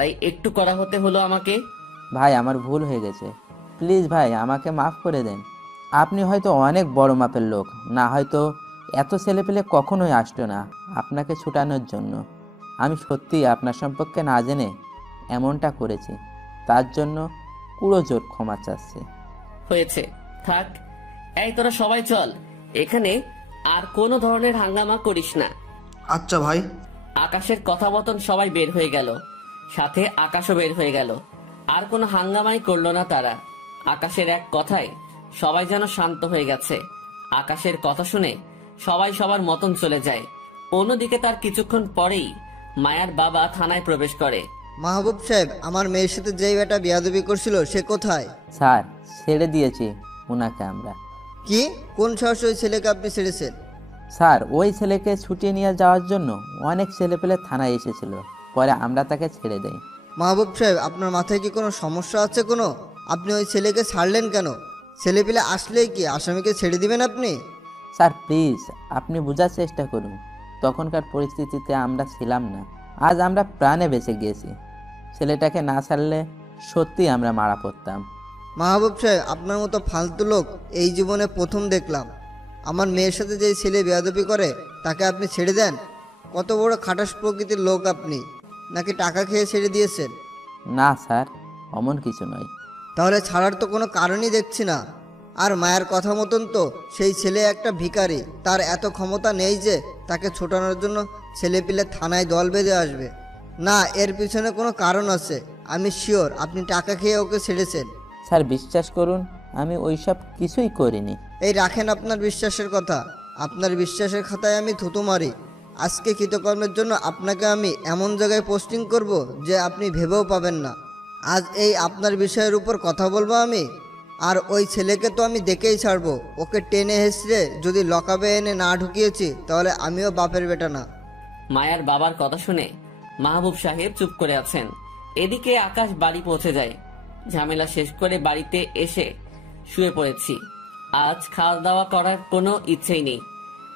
তাই একটু করা হতে হলো আমাকে। ভাই আমার ভুল হয়ে গেছে, প্লিজ ভাই আমাকে মাফ করে দেন। আপনি হয়তো অনেক বড় মাপের লোক, না হয়তো এত ছেলেপেলে কখনোই আসতো না আপনাকে ছুটানোর জন্য। আমি সত্যিই আপনার সম্পর্কে না জেনে এমনটা করেছি, তার জন্য পুরো জোর ক্ষমা চাচ্ছি। হয়েছে, থাক। এই তোরা সবাই চল, এখানে আর কোনো ধরনের হাঙ্গামা করিস না। আচ্ছা ভাই। আকাশের কথা মতন সবাই বের হয়ে গেল, সাথে আকাশও বের হয়ে গেল। আর কোনো হাঙ্গামাই করলো না তারা। আকাশের এক কথায় সবাই যেন শান্ত হয়ে গেছে। আকাশের কথা শুনে সবাই সবার মতন চলে যায়। অন্যদিকে তার কিছুক্ষণ পরেই মায়ার বাবা থানায় প্রবেশ করে। মাহবুব সাহেব, আমার মেয়ের সাথে যেই বেটা বিয়াদবি করছিল সে কোথায়? স্যার ছেড়ে দিয়েছি ওনাকে আমরা। কি? কোন সাহসে ওই ছেলেকে আপনি ছেড়েছেন? স্যার ওই ছেলেকে ছুটিয়ে নিয়ে যাওয়ার জন্য অনেক ছেলেপেলে থানায় এসেছিল, পরে আমরা তাকে ছেড়ে দেই। মাহবুব সাহেব, আপনার মাথায় কি কোনো সমস্যা আছে কোনো? আপনি ওই ছেলেকে ছাড়লেন কেন? ছেলেপিলে আসলেই কি আসামিকে ছেড়ে দিবেন আপনি? স্যার প্লিজ আপনি বোঝার চেষ্টা করুন, তখনকার পরিস্থিতিতে আমরা ছিলাম না। আজ আমরা প্রাণে বেঁচে গিয়েছি। ছেলেটাকে না ছাড়লে সত্যি আমরা মারা পড়তাম। মাহবুব সাহেব, আপনার মতো ফালতু লোক এই জীবনে প্রথম দেখলাম। আমার মেয়ের সাথে যে ছেলে বেয়াদবি করে তাকে আপনি ছেড়ে দেন? কত বড় খাটাস প্রকৃতির লোক আপনি! নাকি টাকা খেয়ে ছেড়ে দিয়েছেন? না স্যার, অমন কিছু নয়। তাহলে ছাড়ার তো কোনো কারণই দেখছি না। আর মায়ের কথা মতন তো সেই ছেলে একটা ভিখারি, তার এত ক্ষমতা নেই যে তাকে ছোটানোর জন্য ছেলেপিলে থানায় দল বেঁধে আসবে। না, এর পিছনে কোনো কারণ আছে। আমি শিওর আপনি টাকা খেয়ে ওকে ছেড়েছেন। স্যার বিশ্বাস করুন, আমি ওইসব কিছুই করিনি। এই রাখেন আপনার বিশ্বাসের কথা। আপনার বিশ্বাসের খাতায় আমি থুতু মারি। আজকে কৃতকর্মের জন্য আপনাকে আমি এমন জায়গায় পোস্টিং করব যে আপনি ভেবেও পাবেন না। আজ এই আপনার বিষয়ের উপর কথা বলবো আমি। আর ওই ছেলেকে তো আমি দেখেই ছাড়বো। ওকে টেনে হেসড়ে যদি লকাবে এনে না ঢুকিয়েছি তাহলে আমিও বাপের বেটা না। মায়ার বাবার কথা শুনে মাহবুব সাহেব চুপ করে আছেন। এদিকে আকাশ বাড়ি পৌঁছে যায়। ঝামেলা শেষ করে বাড়িতে এসে শুয়ে পড়েছি। আজ খাওয়া দাওয়া করার কোনো ইচ্ছেই নেই,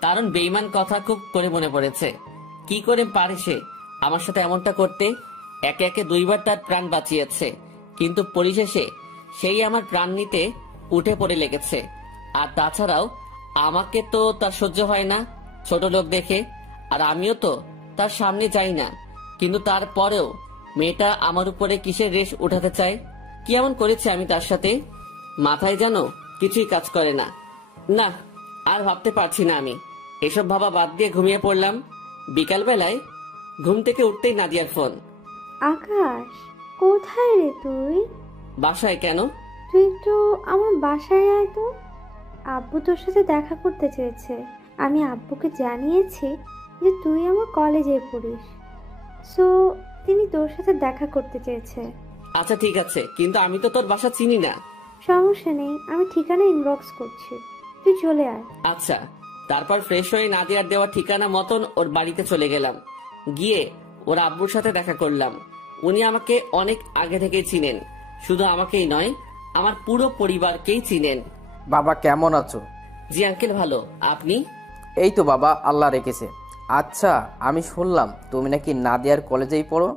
কারণ বেইমান কথা খুব করে মনে পড়েছে। কি করে পারে সে আমার সাথে এমনটা করতে? একে একে দুইবার তার প্রাণ বাঁচিয়েছে, কিন্তু পরিশেষে সেই আমার প্রাণ নিতে উঠে পড়ে লেগেছে। আর তাছাড়াও আমাকে তো তার সহ্য হয় না ছোট লোক দেখে, আর আমিও তো তার সামনে যাই না। কিন্তু তারপরেও মেয়েটা আমার উপরে কিসের রেশ উঠাতে চায়? কি এমন করেছে আমি তার সাথে? মাথায় যেন কিছুই কাজ করে না। না, আর ভাবতে পারছি না আমি। এসব ভাবা বাদ দিয়ে ঘুমিয়ে পড়লাম। বিকালবেলায় ঘুম থেকে উঠতেই নাদিয়ার ফোন। আকাশ, কোথায় রে তুই? বাসায়। কেন? তুই একটু আমার বাসায় আয় তো। আব্বু তোর সাথে দেখা করতে চেয়েছে। আমি আব্বুকে জানিয়েছি যে তুই আমার কলেজে পড়িস, সো তিনি তোর সাথে দেখা করতে চেয়েছে। আচ্ছা ঠিক আছে, কিন্তু আমি তো তোর বাসা চিনি না। সমস্যা নেই, আমি ঠিকানা ইনবক্স করছি, তুই চলে আয়। আচ্ছা। তারপর ফ্রেশ হয়ে নাদিয়ার দেওয়া ঠিকানা মতন ওর বাড়িতে চলে গেলাম। গিয়ে ওর আব্বুর সাথে দেখা করলাম। উনি আমাকে অনেক আগে থেকেই চিনেন। শুধু আমাকেই নয়, আমার পুরো পরিবারকেই চিনেন। বাবা কেমন আছো? জি আঙ্কেল, ভালো। আপনি? এই তো বাবা, আল্লাহ রেখেছে। আচ্ছা, আমি শুনলাম তুমি নাকি নাদিয়ার কলেজেই পড়ো।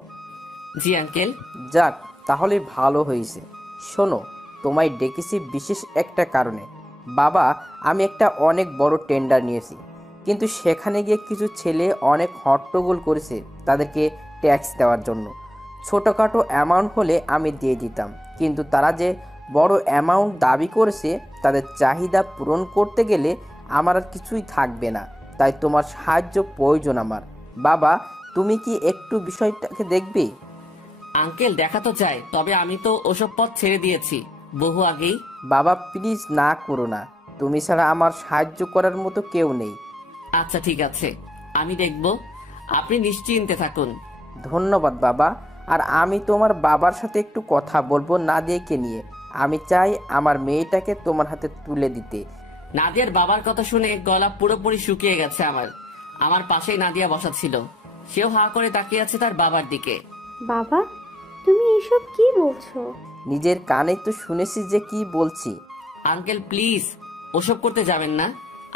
জি আঙ্কেল। যাক, তাহলে ভালো হয়েছে। শোনো, তোমায় ডেকেছি বিশেষ একটা কারণে। বাবা, আমি একটা অনেক বড় টেন্ডার নিয়েছি, কিন্তু সেখানে গিয়ে কিছু ছেলে অনেক হট্টগোল করেছে তাদেরকে ট্যাক্স দেওয়ার জন্য। ছোটোখাটো অ্যামাউন্ট হলে আমি দিয়ে দিতাম, কিন্তু তারা যে বড় অ্যামাউন্ট দাবি করেছে তাদের চাহিদা পূরণ করতে গেলে আমার আর কিছুই থাকবে না। তাই তোমার সাহায্য প্রয়োজন আমার। বাবা, তুমি কি একটু বিষয়টাকে দেখবে? আঙ্কেল দেখা তো চাই, তবে আমি তো ওসব পথ ছেড়ে দিয়েছি বহু আগেই। বাবা প্লিজ না করো না, তুমি ছাড়া আমার সাহায্য করার মতো কেউ নেই। আচ্ছা ঠিক আছে, আমি দেখব। আপনি নিশ্চিন্তে থাকুন। ধন্যবাদ বাবা। আর আমি তোমার বাবার সাথে একটু কথা বলবো নাদিয়াকে নিয়ে। আমি চাই আমার মেয়েটাকে তোমার হাতে তুলে দিতে। নাদিয়ার বাবার কথা শুনে গলা পুরোপুরি শুকিয়ে গেছে আমার। আমার পাশেই নাদিয়া বসা ছিল। সেও হা করে তাকিয়ে আছে তার বাবার দিকে। বাবা, তুমি এসব কি বলছো? নিজের কানেই তো শুনেছি যে কি বলছি। আঙ্কেল প্লিজ ওসব করতে যাবেন না।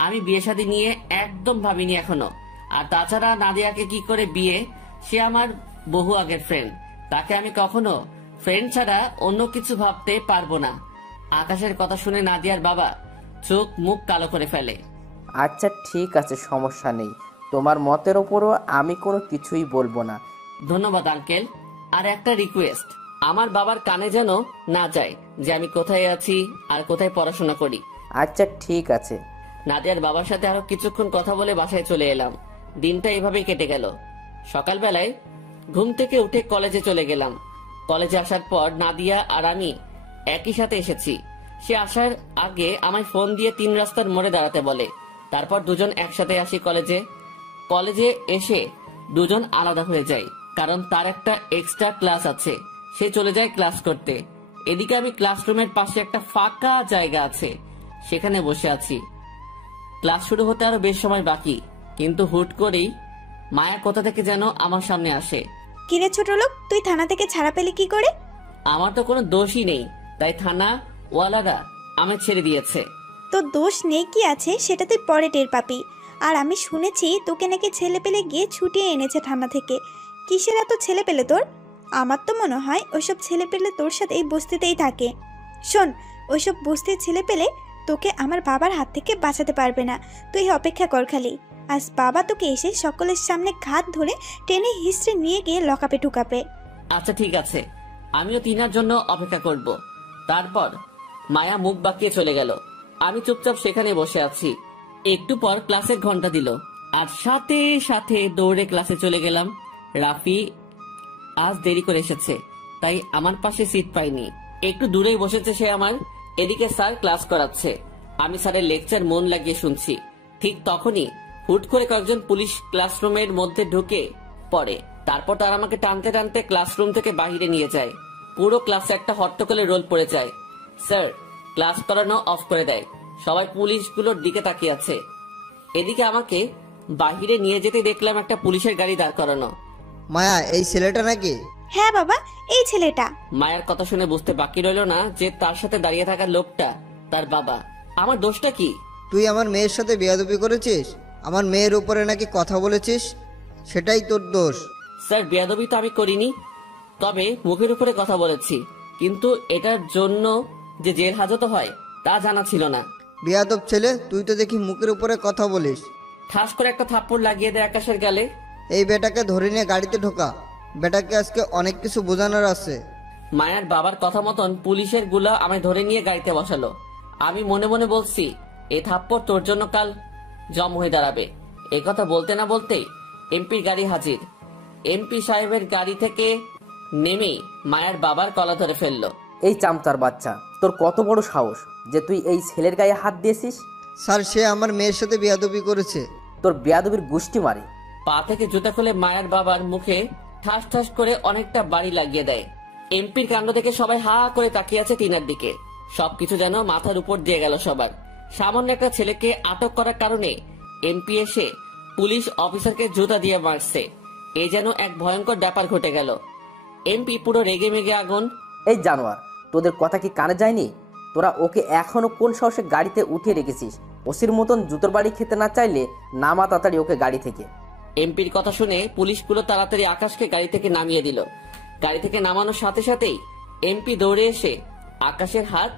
আমি বিয়ে শাদী নিয়ে একদম ভাবিনি এখনো। আর তাছাড়া নাদিয়াকে কি করে বিয়ে, সে আমার বহু আগের ফ্রেন্ড। তাকে আমি কখনো ফ্রেন্ড ছাড়া অন্য কিছু ভাবতে পারবো না। আকাশের কথা শুনে নাদিয়ার বাবা চোখ মুখ কালো করে ফেলে। আচ্ছা ঠিক আছে, সমস্যা নেই, তোমার মতের ওপরও আমি কোনো কিছুই বলবো না। ধন্যবাদ আঙ্কেল। আর একটা রিকোয়েস্ট, আমার বাবার কানে যেন না যায় যে আমি কোথায় আছি আর কোথায় পড়াশোনা করি। আচ্ছা ঠিক আছে। নাদিয়ার বাবার সাথে আরো কিছুক্ষণ কথা বলে বাসায় চলে এলাম। দিনটা এভাবেই কেটে গেল। সকালবেলায় ঘুম থেকে উঠে কলেজে চলে গেলাম। কলেজে আসার পর নাদিয়া আর আমি একই সাথে এসেছি। সে আসার আগে আমায় ফোন দিয়ে 3 রাস্তার মোড়ে দাঁড়াতে বলে। তারপর দুজন একসাথে আসি কলেজে। কলেজে এসে দুজন আলাদা হয়ে যায়, কারণ তার একটা এক্সট্রা ক্লাস আছে। সে চলে যায় ক্লাস করতে। এদিকে আমি ক্লাসরুমের পাশে একটা ফাঁকা জায়গা আছে, সেখানে বসে আছি। ক্লাস শুরু হতে আরো বেশ সময় বাকি, কিন্তু হুট করেই মায়া কোথা থেকে যেন আমার সামনে আসে। কিরে ছোট লোক, তুই থানা থেকে ছাড়া পেলি কি করে? আমার তো কোনো দোষই নেই, তাই থানা ওয়ালারা আমায় ছেড়ে দিয়েছে। তোর দোষ নেই কি আছে সেটা তুই পরে টের পাবি। আর আমি শুনেছি তোকে নাকি ছেলে পেলে গিয়ে ছুটিয়ে এনেছে থানা থেকে। কিসের এত ছেলে পেলে তোর? আমার তো মনে হয় ওইসব ছেলে পেলে তোর সাথে এই বস্তিতেই থাকে। শোন, ওইসব বস্তির ছেলে পেলে তোকে আমার বাবার হাত থেকে বাঁচাতে পারবে না। তুই অপেক্ষা কর খালি, আজ বাবা তোকে এসে সকলের সামনে ঘাত ধরে টেনে হিস্ট্রি নিয়ে গিয়ে লকাপে ঢুকাবে। আচ্ছা ঠিক আছে, আমিও তিনার জন্য অপেক্ষা করব। তারপর মায়া মুখ বাঁকিয়ে চলে গেল। আমি চুপচাপ সেখানে বসে আছি। একটু পর ক্লাসের ঘন্টা দিল, আর সাথে সাথে দৌড়ে ক্লাসে চলে গেলাম। রাফি আজ দেরি করে এসেছে, তাই আমার পাশে সিট পাইনি। একটু দূরেই বসেছে সে আমার। এদিকে স্যার ক্লাস করাচ্ছে, আমি স্যারের লেকচার মন লাগিয়ে শুনছি। ঠিক তখনই হুট করে কয়েকজন পুলিশ ক্লাসরুমের মধ্যে ঢুকে পড়ে। তারপর তারা আমাকে টানতে টানতে ক্লাসরুম থেকে বাহিরে নিয়ে যায়। পুরো ক্লাসে একটা হট্টগোলের রোল পড়ে যায়। স্যার ক্লাস করানো অফ করে দেয়। সবাই পুলিশগুলোর দিকে তাকিয়ে আছে। এদিকে আমাকে বাহিরে নিয়ে যেতে দেখলাম একটা পুলিশের গাড়ি দাঁড় করানো। মায়া, এই ছেলেটা নাকি? হ্যাঁ বাবা, এই ছেলেটা। মায়ের কথা শুনে বুঝতে বাকি রইল না যে তার সাথে দাঁড়িয়ে থাকা লোকটা তার বাবা। আমার দোষটা কি? তুই আমার মেয়ের সাথে বেয়াদবি করেছিস, আমার মেয়ের উপরে নাকি কথা বলেছিস, সেটাই তোর দোষ। স্যার বেয়াদবি তো আমি করিনি, তবে মুখের উপরে কথা বলেছি। কিন্তু এটার জন্য যে জেল হাজত হয় তা জানা ছিল না। বেয়াদব ছেলে, তুই তো দেখি মুখের উপরে কথা বলিস। ঠাস করে একটা থাপ্পড় লাগিয়ে দেয় আকাশের গালে। এই বেটাকে ধরে নিয়ে গাড়িতে ঢোকা, বেটাকে আজকে অনেক কিছু বোঝানোর আছে। মায়ার বাবার কথা মতন পুলিশের গুলা আমায় ধরে নিয়ে গাড়িতে বসালো। আমি মনে মনে বলছি, এই থাপ্পড় তোর জন্য কাল জম হয়ে দাঁড়াবে। একথা বলতে না বলতেই এমপির গাড়ি হাজির। এমপি সাহেবের গাড়ি থেকে নেমেই মায়ের বাবার গলা ধরে ফেললো। এই চামচার বাচ্চা, তোর কত বড় সাহস যে তুই এই ছেলের গায়ে হাত দিয়েছিস? স্যার, সে আমার মেয়ের সাথে বেয়াদবি করেছে। তোর বেয়াদবির গুষ্টি মারি। পা থেকে জুতা খুলে মায়ের বাবার মুখে ঠাস ঠাস করে অনেকটা বাড়ি লাগিয়ে দেয়। এমপির কাণ্ড দেখে সবাই হা করে তাকিয়ে আছে টিনার দিকে। সবকিছু যেন মাথার উপর দিয়ে গেল সবার। সামান্য একটা ছেলেকে আটক করার কারণে এমপি এসে পুলিশ অফিসারকে জুতা দিয়ে মারছে। এ যেন এক ভয়ঙ্কর ব্যাপার ঘটে গেল। এমপি পুরো রেগে মেগে আগুন। এই জানোয়ার, তোদের কথা কি কানে যায়নি? তোরা ওকে এখনো কোন সাহসে গাড়িতে উঠিয়ে রেখেছিস? ওসির মতন জুতোর বাড়ি খেতে না চাইলে নামা তাড়াতাড়ি ওকে গাড়ি থেকে। এমপির কথা শুনে পুলিশগুলো তাড়াতাড়ি আকাশকে গাড়ি থেকে নামিয়ে দিল। গাড়ি থেকে নামানোর সাথে সাথেই এমপি দৌড়ে এসে আকাশের হাত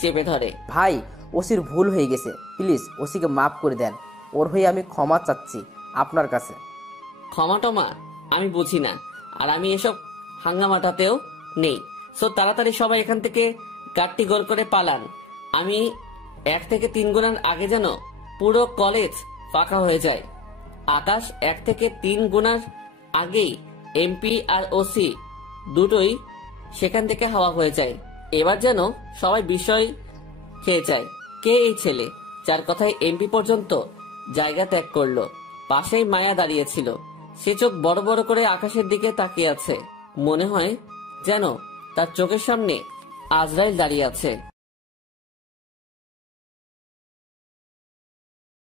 চেপে ধরে। ভাই, ওসির ভুল হয়ে গেছে, প্লিজ ওসিকে মাফ করে দেন। ওর হয়ে আমি ক্ষমা চাচ্ছি আপনার কাছে। ক্ষমা টমা আমি বুঝি না, আর আমি এসব হাঙ্গামাটাতেও নেই। সো তাড়াতাড়ি সবাই এখান থেকে গাড়িটি গোল করে পালান। আমি 1 থেকে 3 গুণার আগে যেন পুরো কলেজ ফাঁকা হয়ে যায়। আকাশ 1 থেকে 3 গুণার আগেই এমপি আর ওসি দুটোই সেখান থেকে হাওয়া হয়ে যায়। এবার যেন সবাই বিষয় খেয়ে যায়। কে এই ছেলে যার কথায় এমপি পর্যন্ত জায়গা ত্যাগ করলো? পাশেই মায়া দাঁড়িয়েছিল। সে চোখ বড় বড় করে আকাশের দিকে তাকিয়ে আছে। মনে হয় যেন তার চোখের সামনে আজরাইল দাঁড়িয়ে আছে।